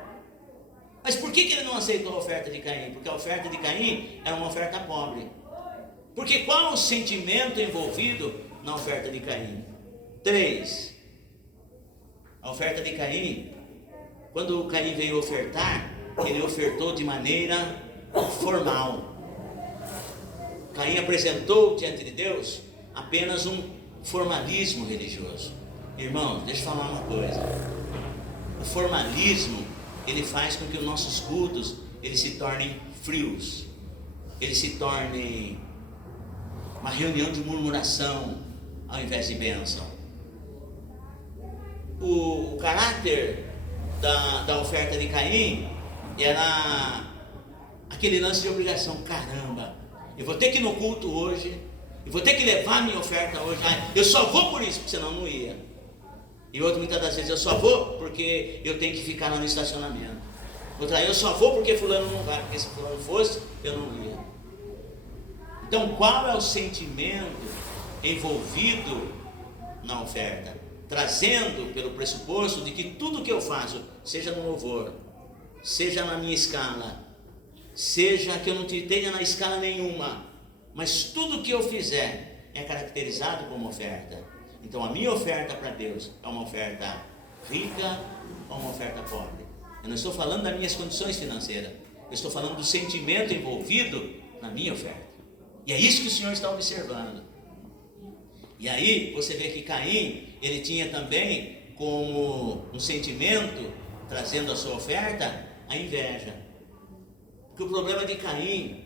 Mas por que ele não aceitou a oferta de Caim? Porque a oferta de Caim era uma oferta pobre. Porque qual o sentimento envolvido na oferta de Caim? 3. A oferta de Caim, quando Caim veio ofertar, ele ofertou de maneira formal. Caim apresentou diante de Deus apenas um formalismo religioso. Irmãos, deixa eu falar uma coisa. O formalismo, ele faz com que os nossos cultos eles se tornem frios, eles se tornem uma reunião de murmuração ao invés de bênção. O caráter da oferta de Caim era aquele lance de obrigação. Caramba, eu vou ter que ir no culto hoje, eu vou ter que levar minha oferta hoje. Eu só vou por isso, porque senão não ia. E outro, muitas das vezes, eu só vou porque eu tenho que ficar lá no estacionamento. Outra, eu só vou porque fulano não vai, porque se fulano fosse, eu não ia. Então, qual é o sentimento envolvido na oferta? Trazendo pelo pressuposto de que tudo que eu faço, seja no louvor, seja na minha escala, seja que eu não tenha na escala nenhuma, mas tudo que eu fizer é caracterizado como oferta. Então a minha oferta para Deus é uma oferta rica ou uma oferta pobre. Eu não estou falando das minhas condições financeiras, eu estou falando do sentimento envolvido na minha oferta. E é isso que o Senhor está observando. E aí você vê que Caim, ele tinha também como um sentimento, trazendo a sua oferta, a inveja. Porque o problema de Caim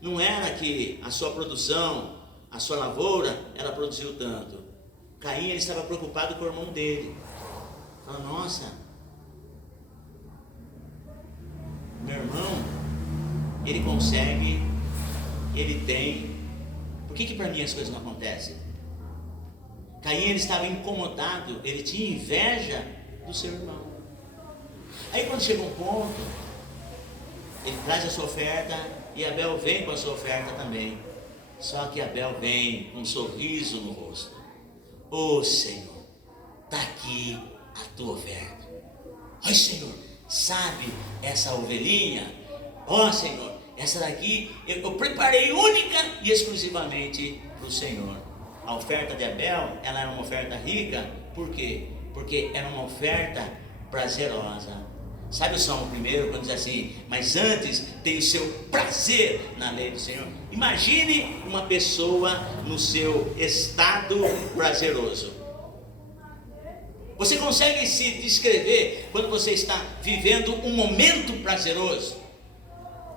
não era que a sua produção, a sua lavoura, ela produziu tanto. Caim, ele estava preocupado com o irmão dele. Fala, nossa, meu irmão, ele consegue, ele tem, por que para mim as coisas não acontecem? Caim, ele estava incomodado, ele tinha inveja do seu irmão. Aí quando chega um ponto, ele traz a sua oferta e Abel vem com a sua oferta também. Só que Abel vem com um sorriso no rosto. Ô Senhor, está aqui a tua oferta. Ai Senhor, sabe essa ovelhinha? Ó Senhor, essa daqui eu preparei única e exclusivamente para o Senhor. A oferta de Abel, ela era uma oferta rica. Por quê? Porque era uma oferta prazerosa. Sabe o Salmo 1, quando diz assim, mas antes tem o seu prazer na lei do Senhor. Imagine uma pessoa no seu estado prazeroso. Você consegue se descrever quando você está vivendo um momento prazeroso?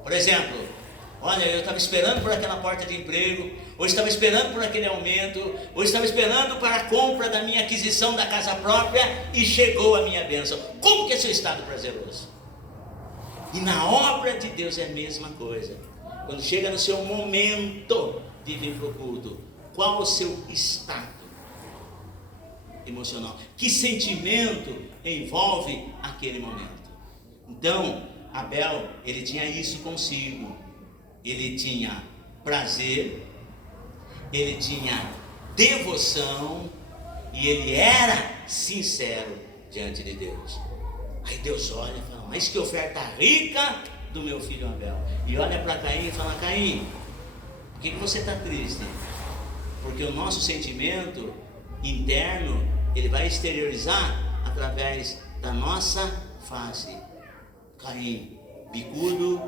Por exemplo, olha, eu estava esperando por aquela porta de emprego, ou estava esperando por aquele aumento, ou estava esperando para a compra da minha aquisição da casa própria e chegou a minha bênção. Como que é seu estado prazeroso? E na obra de Deus é a mesma coisa. Quando chega no seu momento de vir para o culto, qual o seu estado emocional? Que sentimento envolve aquele momento? Então, Abel, ele tinha isso consigo. Ele tinha prazer, ele tinha devoção e ele era sincero diante de Deus. Aí Deus olha e fala, mas que oferta rica do meu filho Abel. E olha para Caim e fala, Caim, por que você está triste? Porque o nosso sentimento interno, ele vai exteriorizar através da nossa face. Caim, bicudo,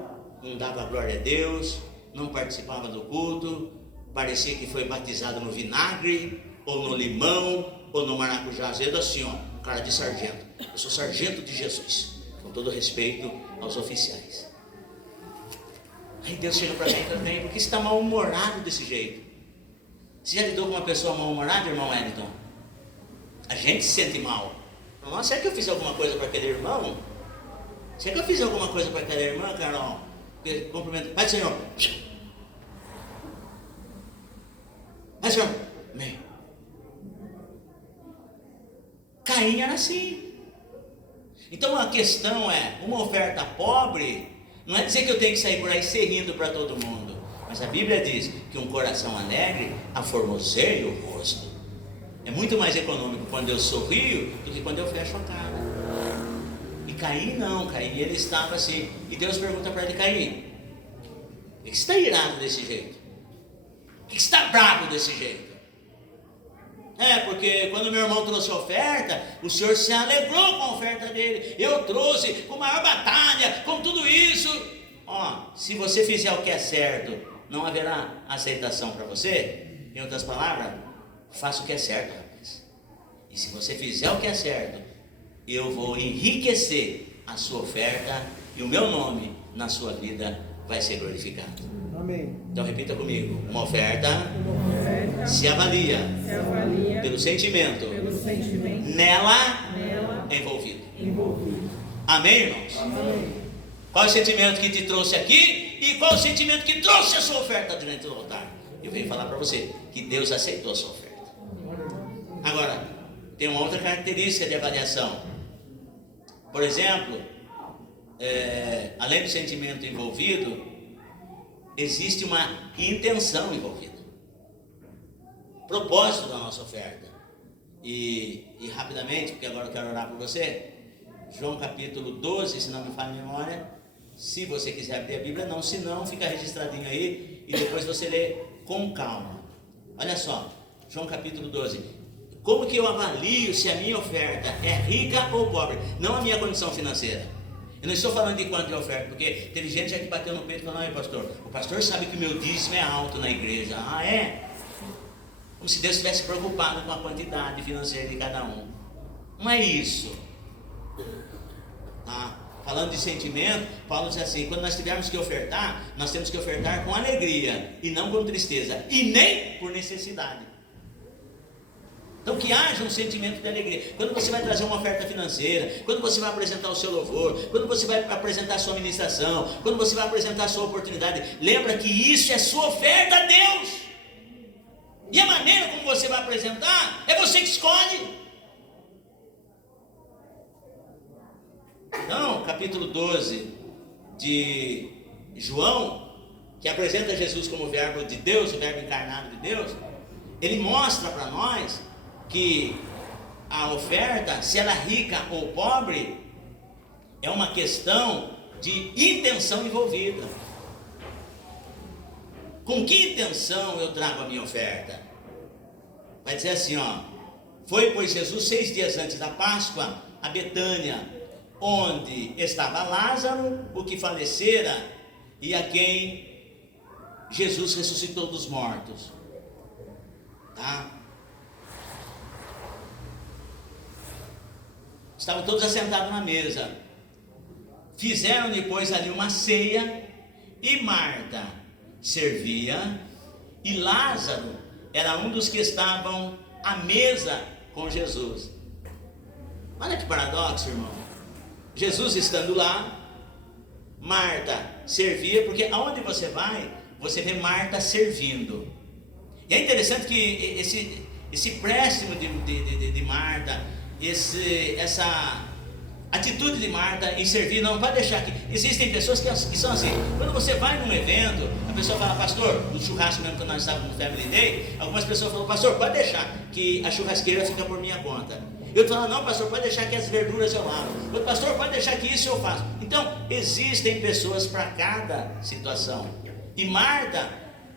não dava glória a Deus, não participava do culto, parecia que foi batizado no vinagre, ou no limão, ou no maracujá azedo, assim, ó, cara de sargento. Eu sou sargento de Jesus, com todo respeito aos oficiais. Aí Deus chega para mim e fala: por que você está mal-humorado desse jeito? Você já lidou com uma pessoa mal-humorada, irmão Wellington? A gente se sente mal. Nossa, será que eu fiz alguma coisa para aquele irmão? Será que eu fiz alguma coisa para aquela irmã, Carol? Cumprimento. Vai, Senhor. Vai, Senhor. Amém. Caim era assim. Então a questão é, uma oferta pobre, não é dizer que eu tenho que sair por aí sorrindo para todo mundo. Mas a Bíblia diz que um coração alegre aformoseia o rosto. É muito mais econômico quando eu sorrio do que quando eu fecho a cara. E Caim não, Caim ele estava assim. E Deus pergunta para ele: Caim, por que você está irado desse jeito? Por que você está bravo desse jeito? Porque quando meu irmão trouxe a oferta, o Senhor se alegrou com a oferta dele. Eu trouxe com maior batalha, com tudo isso. Se você fizer o que é certo, não haverá aceitação para você. Em outras palavras, faça o que é certo, rapaz. E se você fizer o que é certo, eu vou enriquecer a sua oferta e o meu nome na sua vida vai ser glorificado. Amém. Então repita comigo: uma oferta se avalia pelo sentimento nela envolvido. Amém, irmãos? Amém. Qual é o sentimento que te trouxe aqui e qual é o sentimento que trouxe a sua oferta diante do altar? Eu venho falar para você que Deus aceitou a sua oferta. Agora, tem uma outra característica de avaliação. Por exemplo, além do sentimento envolvido, existe uma intenção envolvida, propósito da nossa oferta. E rapidamente, porque agora eu quero orar por você, João capítulo 12, se não me falha a memória, se você quiser abrir a Bíblia, não, se não, fica registradinho aí, e depois você lê com calma. Olha só, João capítulo 12, como que eu avalio se a minha oferta é rica ou pobre? Não a minha condição financeira. Eu não estou falando de quanto de oferta, porque teve gente já que bateu no peito e falou: não, pastor, o pastor sabe que o meu dízimo é alto na igreja. Ah, é? Como se Deus estivesse preocupado com a quantidade financeira de cada um. Não é isso. Falando de sentimento, Paulo diz assim: quando nós tivermos que ofertar, nós temos que ofertar com alegria e não com tristeza, e nem por necessidade. Então que haja um sentimento de alegria. Quando você vai trazer uma oferta financeira, quando você vai apresentar o seu louvor, quando você vai apresentar a sua ministração, quando você vai apresentar a sua oportunidade, lembra que isso é sua oferta a Deus. E a maneira como você vai apresentar, é você que escolhe. Então, capítulo 12 de João, que apresenta Jesus como o verbo de Deus, o verbo encarnado de Deus, ele mostra para nós que a oferta, se ela é rica ou pobre, é uma questão de intenção envolvida. Com que intenção eu trago a minha oferta? Vai dizer assim, foi pois Jesus 6 dias antes da Páscoa a Betânia, onde estava Lázaro, o que falecera e a quem Jesus ressuscitou dos mortos. Estavam todos assentados na mesa. Fizeram depois ali uma ceia, e Marta servia, e Lázaro era um dos que estavam à mesa com Jesus. Olha que paradoxo, irmão. Jesus estando lá, Marta servia, porque aonde você vai, você vê Marta servindo. E é interessante que esse préstimo de Marta, essa atitude de Marta em servir, não pode deixar que existem pessoas que são assim. Quando você vai num evento, a pessoa fala: pastor, no churrasco mesmo que nós estávamos no Family Day, algumas pessoas falam: pastor, pode deixar que a churrasqueira fica por minha conta. Eu falo: não, pastor, pode deixar que as verduras eu lavo. Outro: pastor, pode deixar que isso eu faço. Então, existem pessoas para cada situação. E Marta,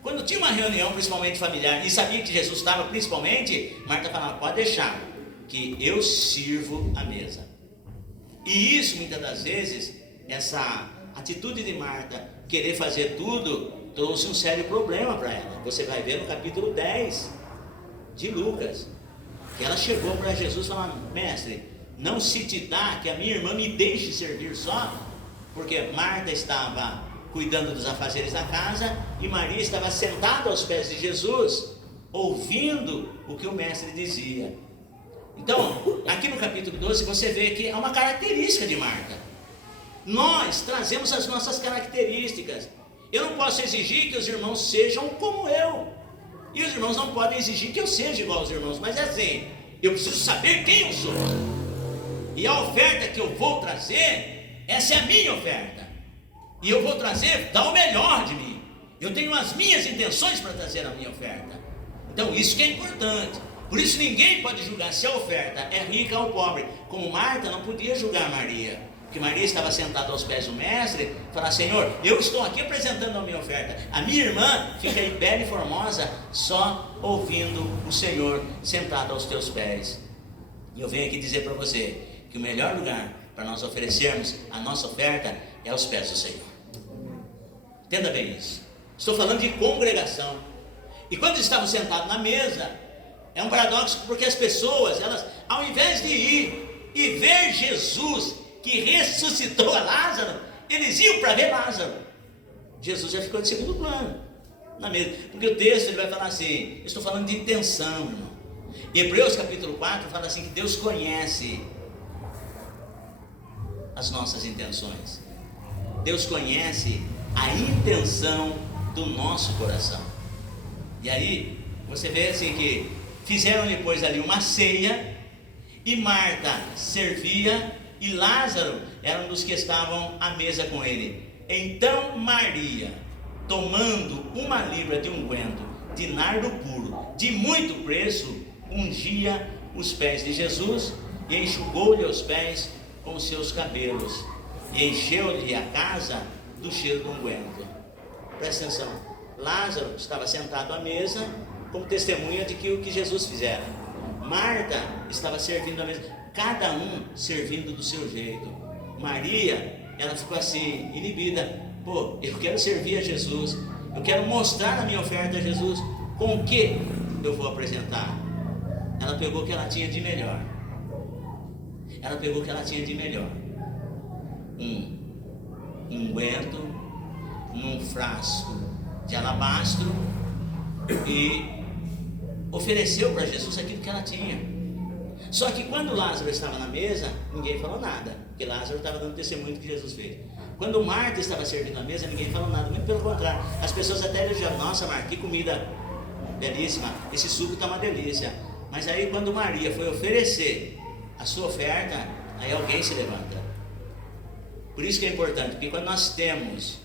quando tinha uma reunião, principalmente familiar, e sabia que Jesus estava principalmente, Marta falava: pode deixar que eu sirvo a mesa. E isso, muitas das vezes, essa atitude de Marta, querer fazer tudo, trouxe um sério problema para ela. Você vai ver no capítulo 10 de Lucas, que ela chegou para Jesus falando: mestre, não se te dá que a minha irmã me deixe servir só? Porque Marta estava cuidando dos afazeres da casa e Maria estava sentada aos pés de Jesus, ouvindo o que o mestre dizia. Então, aqui no capítulo 12 você vê que é uma característica de Marta. Nós trazemos as nossas características. Eu não posso exigir que os irmãos sejam como eu, e os irmãos não podem exigir que eu seja igual aos irmãos. Mas é assim, eu preciso saber quem eu sou, e a oferta que eu vou trazer, essa é a minha oferta, e eu vou trazer, dar o melhor de mim. Eu tenho as minhas intenções para trazer a minha oferta. Então isso que é importante. Por isso ninguém pode julgar se a oferta é rica ou pobre. Como Marta não podia julgar Maria, porque Maria estava sentada aos pés do mestre, falar: Senhor, eu estou aqui apresentando a minha oferta, a minha irmã fica aí bela e formosa, só ouvindo o Senhor sentado aos teus pés. E eu venho aqui dizer para você que o melhor lugar para nós oferecermos a nossa oferta é aos pés do Senhor. Entenda bem isso. Estou falando de congregação. E quando estavam sentados na mesa, é um paradoxo, porque as pessoas, elas, ao invés de ir e ver Jesus que ressuscitou a Lázaro, eles iam para ver Lázaro. Jesus já ficou de segundo plano na mesa, porque o texto ele vai falar assim, eu estou falando de intenção, irmão. Em Hebreus capítulo 4 fala assim, que Deus conhece as nossas intenções. Deus conhece a intenção do nosso coração. E aí você vê assim que fizeram depois ali uma ceia, e Marta servia, e Lázaro era um dos que estavam à mesa com ele. Então Maria, tomando uma libra de unguento de nardo puro, de muito preço, ungia os pés de Jesus e enxugou-lhe os pés com os seus cabelos, e encheu-lhe a casa do cheiro do unguento. Presta atenção, Lázaro estava sentado à mesa como testemunha de que o que Jesus fizera. Marta estava servindo a mesa, cada um servindo do seu jeito. Maria, ela ficou assim, inibida. Pô, eu quero servir a Jesus, eu quero mostrar a minha oferta a Jesus. Com o que eu vou apresentar? Ela pegou o que ela tinha de melhor. Ela pegou o que ela tinha de melhor. Um unguento num frasco de alabastro, e ofereceu para Jesus aquilo que ela tinha. Só que quando Lázaro estava na mesa, ninguém falou nada, porque Lázaro estava dando testemunho do que Jesus fez. Quando Marta estava servindo a mesa, ninguém falou nada, muito pelo contrário, as pessoas até elogiaram: nossa, Marta, que comida belíssima, esse suco está uma delícia. Mas aí quando Maria foi oferecer a sua oferta, aí alguém se levanta. Por isso que é importante, porque quando nós temos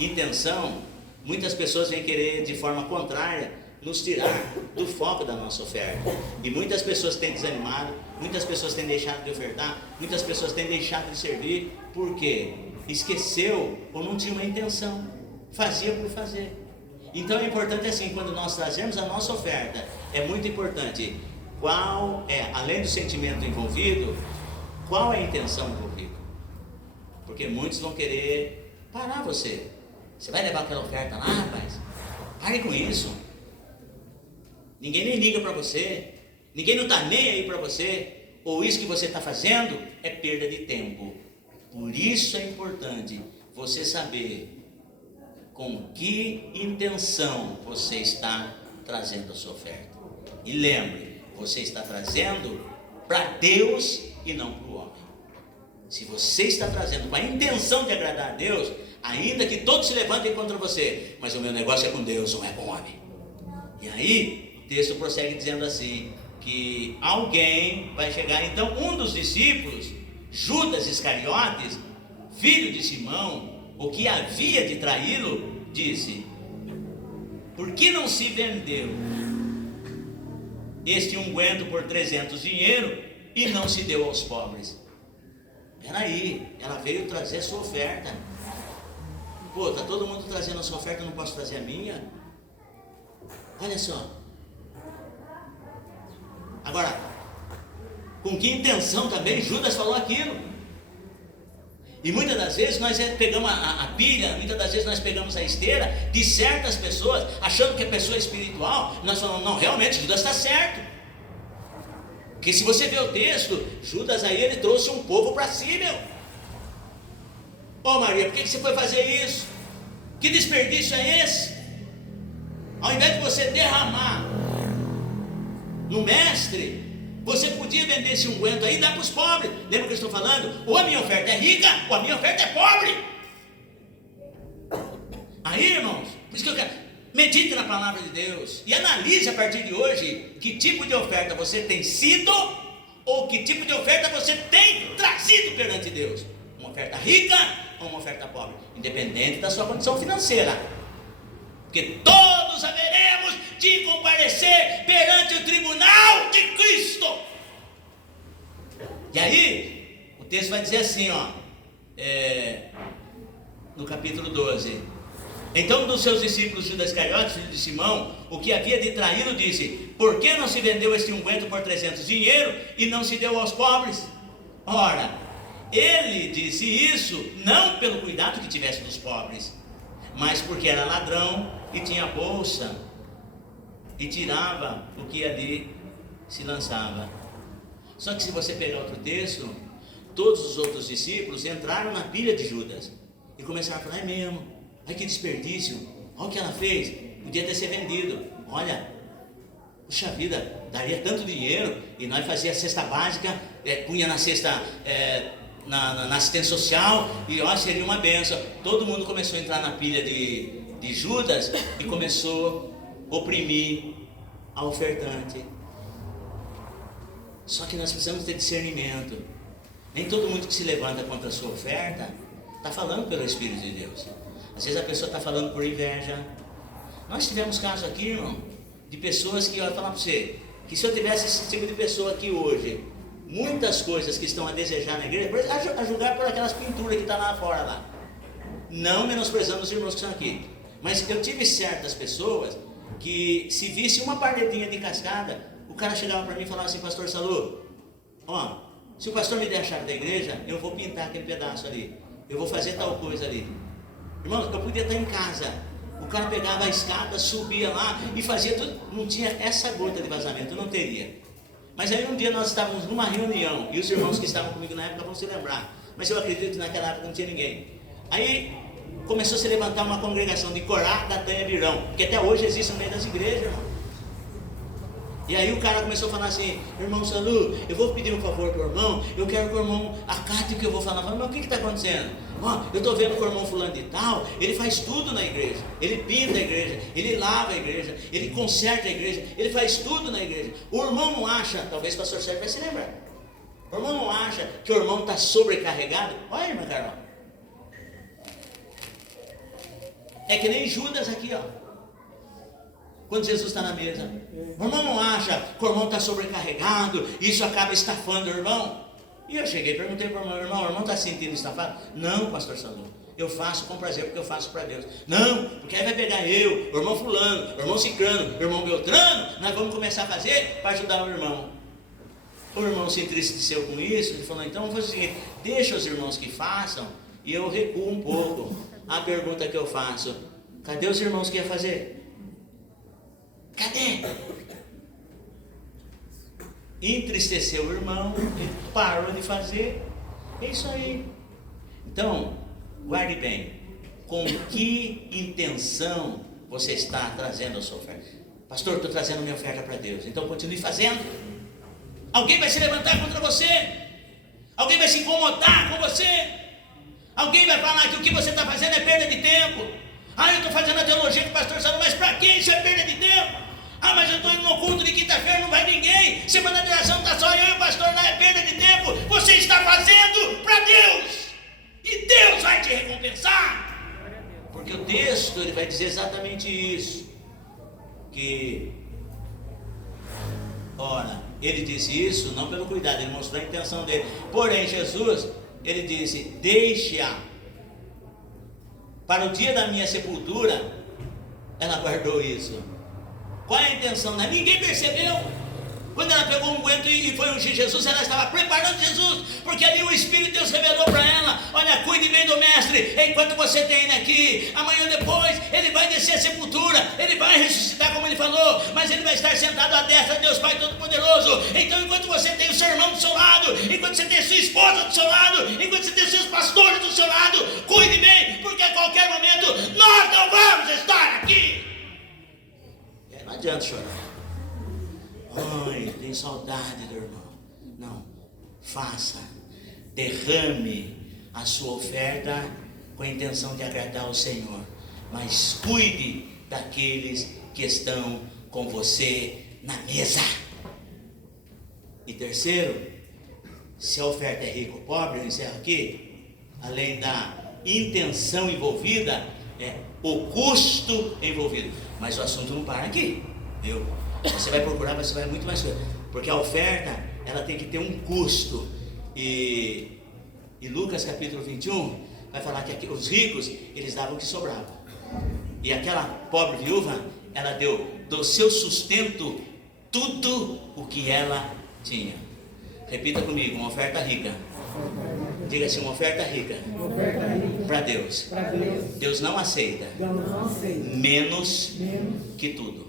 intenção, muitas pessoas vêm querer de forma contrária nos tirar do foco da nossa oferta, e muitas pessoas têm desanimado, muitas pessoas têm deixado de ofertar, muitas pessoas têm deixado de servir, porque esqueceu ou não tinha uma intenção, fazia por fazer. Então é importante assim, quando nós trazemos a nossa oferta, é muito importante qual é, além do sentimento envolvido, qual é a intenção envolvida, porque muitos vão querer parar você. Você vai levar aquela oferta lá, rapaz? Pare com isso. Ninguém nem liga para você, ninguém não está nem aí para você, ou isso que você está fazendo é perda de tempo. Por isso é importante você saber com que intenção você está trazendo a sua oferta. E lembre, você está trazendo para Deus e não para o homem. Se você está trazendo com a intenção de agradar a Deus, ainda que todos se levantem contra você, mas o meu negócio é com Deus, não é com o homem. E aí o texto prossegue dizendo assim, que alguém vai chegar. Então um dos discípulos, Judas Iscariotes, filho de Simão, o que havia de traí-lo, disse: por que não se vendeu este unguento por 300 dinheiro e não se deu aos pobres? Peraí, ela veio trazer a sua oferta. Pô, está todo mundo trazendo a sua oferta, eu não posso trazer a minha? Olha só. Agora, com que intenção também Judas falou aquilo? E muitas das vezes nós pegamos a pilha, muitas das vezes nós pegamos a esteira de certas pessoas, achando que a pessoa é espiritual. Nós falamos, não, realmente Judas está certo. Porque se você ver o texto, Judas aí ele trouxe um povo para si, meu. Ô Maria, por que você foi fazer isso? Que desperdício é esse? Ao invés de você derramar no mestre, você podia vender esse unguento aí e dar para os pobres. Lembra que eu estou falando? Ou a minha oferta é rica, ou a minha oferta é pobre. Aí, irmãos, por isso que eu quero, medite na palavra de Deus e analise a partir de hoje que tipo de oferta você tem sido, ou que tipo de oferta você tem trazido perante Deus. Uma oferta rica ou uma oferta pobre, independente da sua condição financeira. Porque todos haveremos de comparecer perante o tribunal de Cristo. E aí, o texto vai dizer assim, ó, no capítulo 12: então um dos seus discípulos, Judas Iscariotes, filho de Simão, o que havia de traí-lo, disse: por que não se vendeu este unguento por 300 dinheiro e não se deu aos pobres? Ora, ele disse isso não pelo cuidado que tivesse dos pobres, mas porque era ladrão e tinha bolsa e tirava o que ali se lançava. Só que se você pegar outro texto, todos os outros discípulos entraram na pilha de Judas e começaram a falar: é mesmo, olha que desperdício, olha o que ela fez, podia ter sido vendido, olha, puxa vida, daria tanto dinheiro. E nós fazia a cesta básica, punha na cesta, na assistência social, e ó, seria uma benção. Todo mundo começou a entrar na pilha de Judas e começou a oprimir a ofertante. Só que nós precisamos ter discernimento. Nem todo mundo que se levanta contra a sua oferta está falando pelo Espírito de Deus. Às vezes a pessoa está falando por inveja. Nós tivemos casos aqui, irmão, de pessoas que, eu vou falar para você, que se eu tivesse esse tipo de pessoa aqui hoje, muitas coisas que estão a desejar na igreja, a julgar por aquelas pinturas que estão lá fora lá, não menosprezando os irmãos que estão aqui, mas eu tive certas pessoas que, se visse uma paredinha de cascada, o cara chegava para mim e falava assim: pastor Salu, ó, se o pastor me der a chave da igreja, eu vou pintar aquele pedaço ali, eu vou fazer tal coisa ali. Irmão, eu podia estar em casa, o cara pegava a escada, subia lá e fazia tudo, não tinha essa gota de vazamento, não teria. Mas aí um dia nós estávamos numa reunião, e os irmãos que estavam comigo na época vão se lembrar, mas eu acredito que naquela época não tinha ninguém. Aí começou a se levantar uma congregação de Corá, Datanha, Virão, que até hoje existe no meio das igrejas, irmão. E aí o cara começou a falar assim: irmão Salu, eu vou pedir um favor para o irmão, eu quero que o irmão acate o que eu vou falar. Mas o que está acontecendo? Ó, eu estou vendo que o irmão fulano de tal, ele faz tudo na igreja, ele pinta a igreja, ele lava a igreja, ele conserta a igreja, ele faz tudo na igreja. O irmão não acha, talvez o pastor Sérgio vai se lembrar, o irmão não acha que o irmão está sobrecarregado? Olha, irmã Carol, é que nem Judas aqui, ó. Quando Jesus está na mesa, o irmão não acha que o irmão está sobrecarregado, isso acaba estafando o irmão? E eu cheguei e perguntei para o irmão: o irmão está se sentindo estafado? Não, pastor Salu, eu faço com prazer porque eu faço para Deus. Não, porque aí vai pegar eu, o irmão fulano, o irmão cicrano, o irmão beltrano, nós vamos começar a fazer para ajudar o irmão. O irmão se entristeceu com isso, ele falou: então vamos fazer o seguinte, deixa os irmãos que façam e eu recuo um pouco. A pergunta que eu faço: cadê os irmãos que iam fazer? Cadê? Entristeceu o irmão, ele parou de fazer. É isso aí. Então, guarde bem: com que intenção você está trazendo a sua oferta? Pastor, estou trazendo minha oferta para Deus. Então continue fazendo. Alguém vai se levantar contra você, alguém vai se incomodar com você, alguém vai falar que o que você está fazendo é perda de tempo. Ah, eu estou fazendo a teologia com o pastor Salu, mas para que isso é perda de tempo? Ah, mas eu estou indo no culto de quinta-feira, não vai ninguém. Semana de oração está só eu e o pastor lá, é perda de tempo. Você está fazendo para Deus, e Deus vai te recompensar. Porque o texto ele vai dizer exatamente isso. Que, ora, ele disse isso não pelo cuidado, ele mostrou a intenção dele. Porém, Jesus, ele disse: deixa para o dia da minha sepultura. Ela guardou isso. Qual é a intenção? Ninguém percebeu. Quando ela pegou um unguento e foi ungir Jesus, ela estava preparando Jesus, porque ali o Espírito de Deus revelou para ela: olha, cuide bem do mestre, enquanto você tem ele aqui, amanhã ou depois, ele vai descer a sepultura, ele vai ressuscitar como ele falou, mas ele vai estar sentado à destra de Deus Pai Todo-Poderoso. Então enquanto você tem o seu irmão do seu lado, enquanto você tem a sua esposa do seu lado, enquanto você tem os seus pastores do seu lado, cuide bem, porque a qualquer momento nós não vamos estar aqui. Não adianta chorar. Ai, tem saudade do irmão. Não, faça, derrame a sua oferta com a intenção de agradar ao Senhor, mas cuide daqueles que estão com você na mesa. E terceiro, se a oferta é rica ou pobre, eu encerro aqui, além da intenção envolvida, é o custo envolvido. Mas o assunto não para aqui, viu? Você vai procurar, mas você vai muito mais coisa, porque a oferta, ela tem que ter um custo. E Lucas capítulo 21 vai falar que os ricos, eles davam o que sobrava, e aquela pobre viúva, ela deu do seu sustento tudo o que ela tinha. Repita comigo: uma oferta rica. Diga assim: uma oferta rica para Deus. Deus não aceita menos que tudo.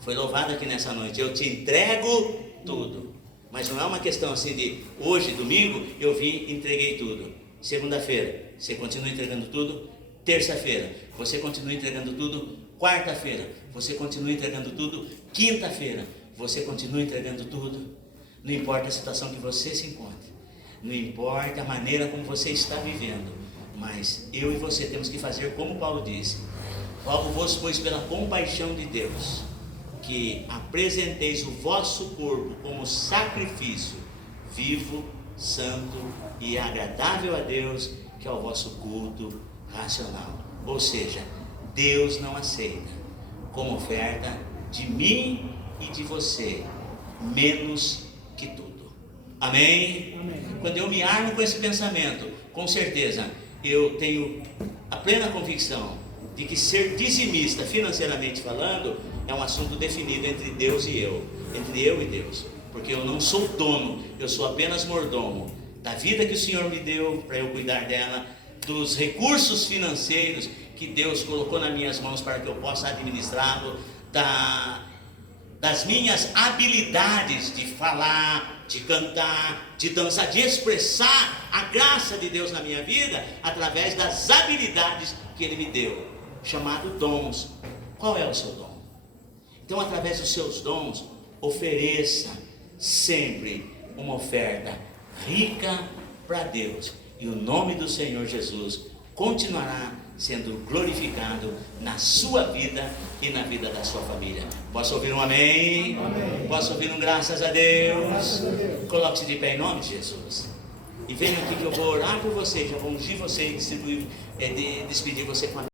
Foi louvado aqui nessa noite: eu te entrego tudo. Mas não é uma questão assim de hoje, domingo, eu vim e entreguei tudo. Segunda-feira, você continua entregando tudo. Terça-feira, você continua entregando tudo. Quarta-feira, você continua entregando tudo. Quinta-feira, você continua entregando tudo. Não importa a situação que você se encontre, não importa a maneira como você está vivendo, mas eu e você temos que fazer como Paulo disse: rogo-vos, pois, pela compaixão de Deus, que apresenteis o vosso corpo como sacrifício vivo, santo e agradável a Deus, que é o vosso culto racional. Ou seja, Deus não aceita como oferta de mim e de você menos que tudo. Amém? Quando eu me armo com esse pensamento, com certeza eu tenho a plena convicção de que ser dizimista, financeiramente falando, é um assunto definido entre Deus e eu, entre eu e Deus, porque eu não sou dono, eu sou apenas mordomo da vida que o Senhor me deu para eu cuidar dela, dos recursos financeiros que Deus colocou nas minhas mãos para que eu possa administrá-lo, das minhas habilidades de falar, de cantar, de dançar, de expressar a graça de Deus na minha vida, através das habilidades que Ele me deu, chamado dons. Qual é o seu dom? Então, através dos seus dons, ofereça sempre uma oferta rica para Deus, e o nome do Senhor Jesus continuará sendo glorificado na sua vida e na vida da sua família. Posso ouvir um amém? Amém. Posso ouvir um graças a Deus? Coloque-se de pé em nome de Jesus e venha aqui que eu vou orar por você, já vou ungir você e despedir você com a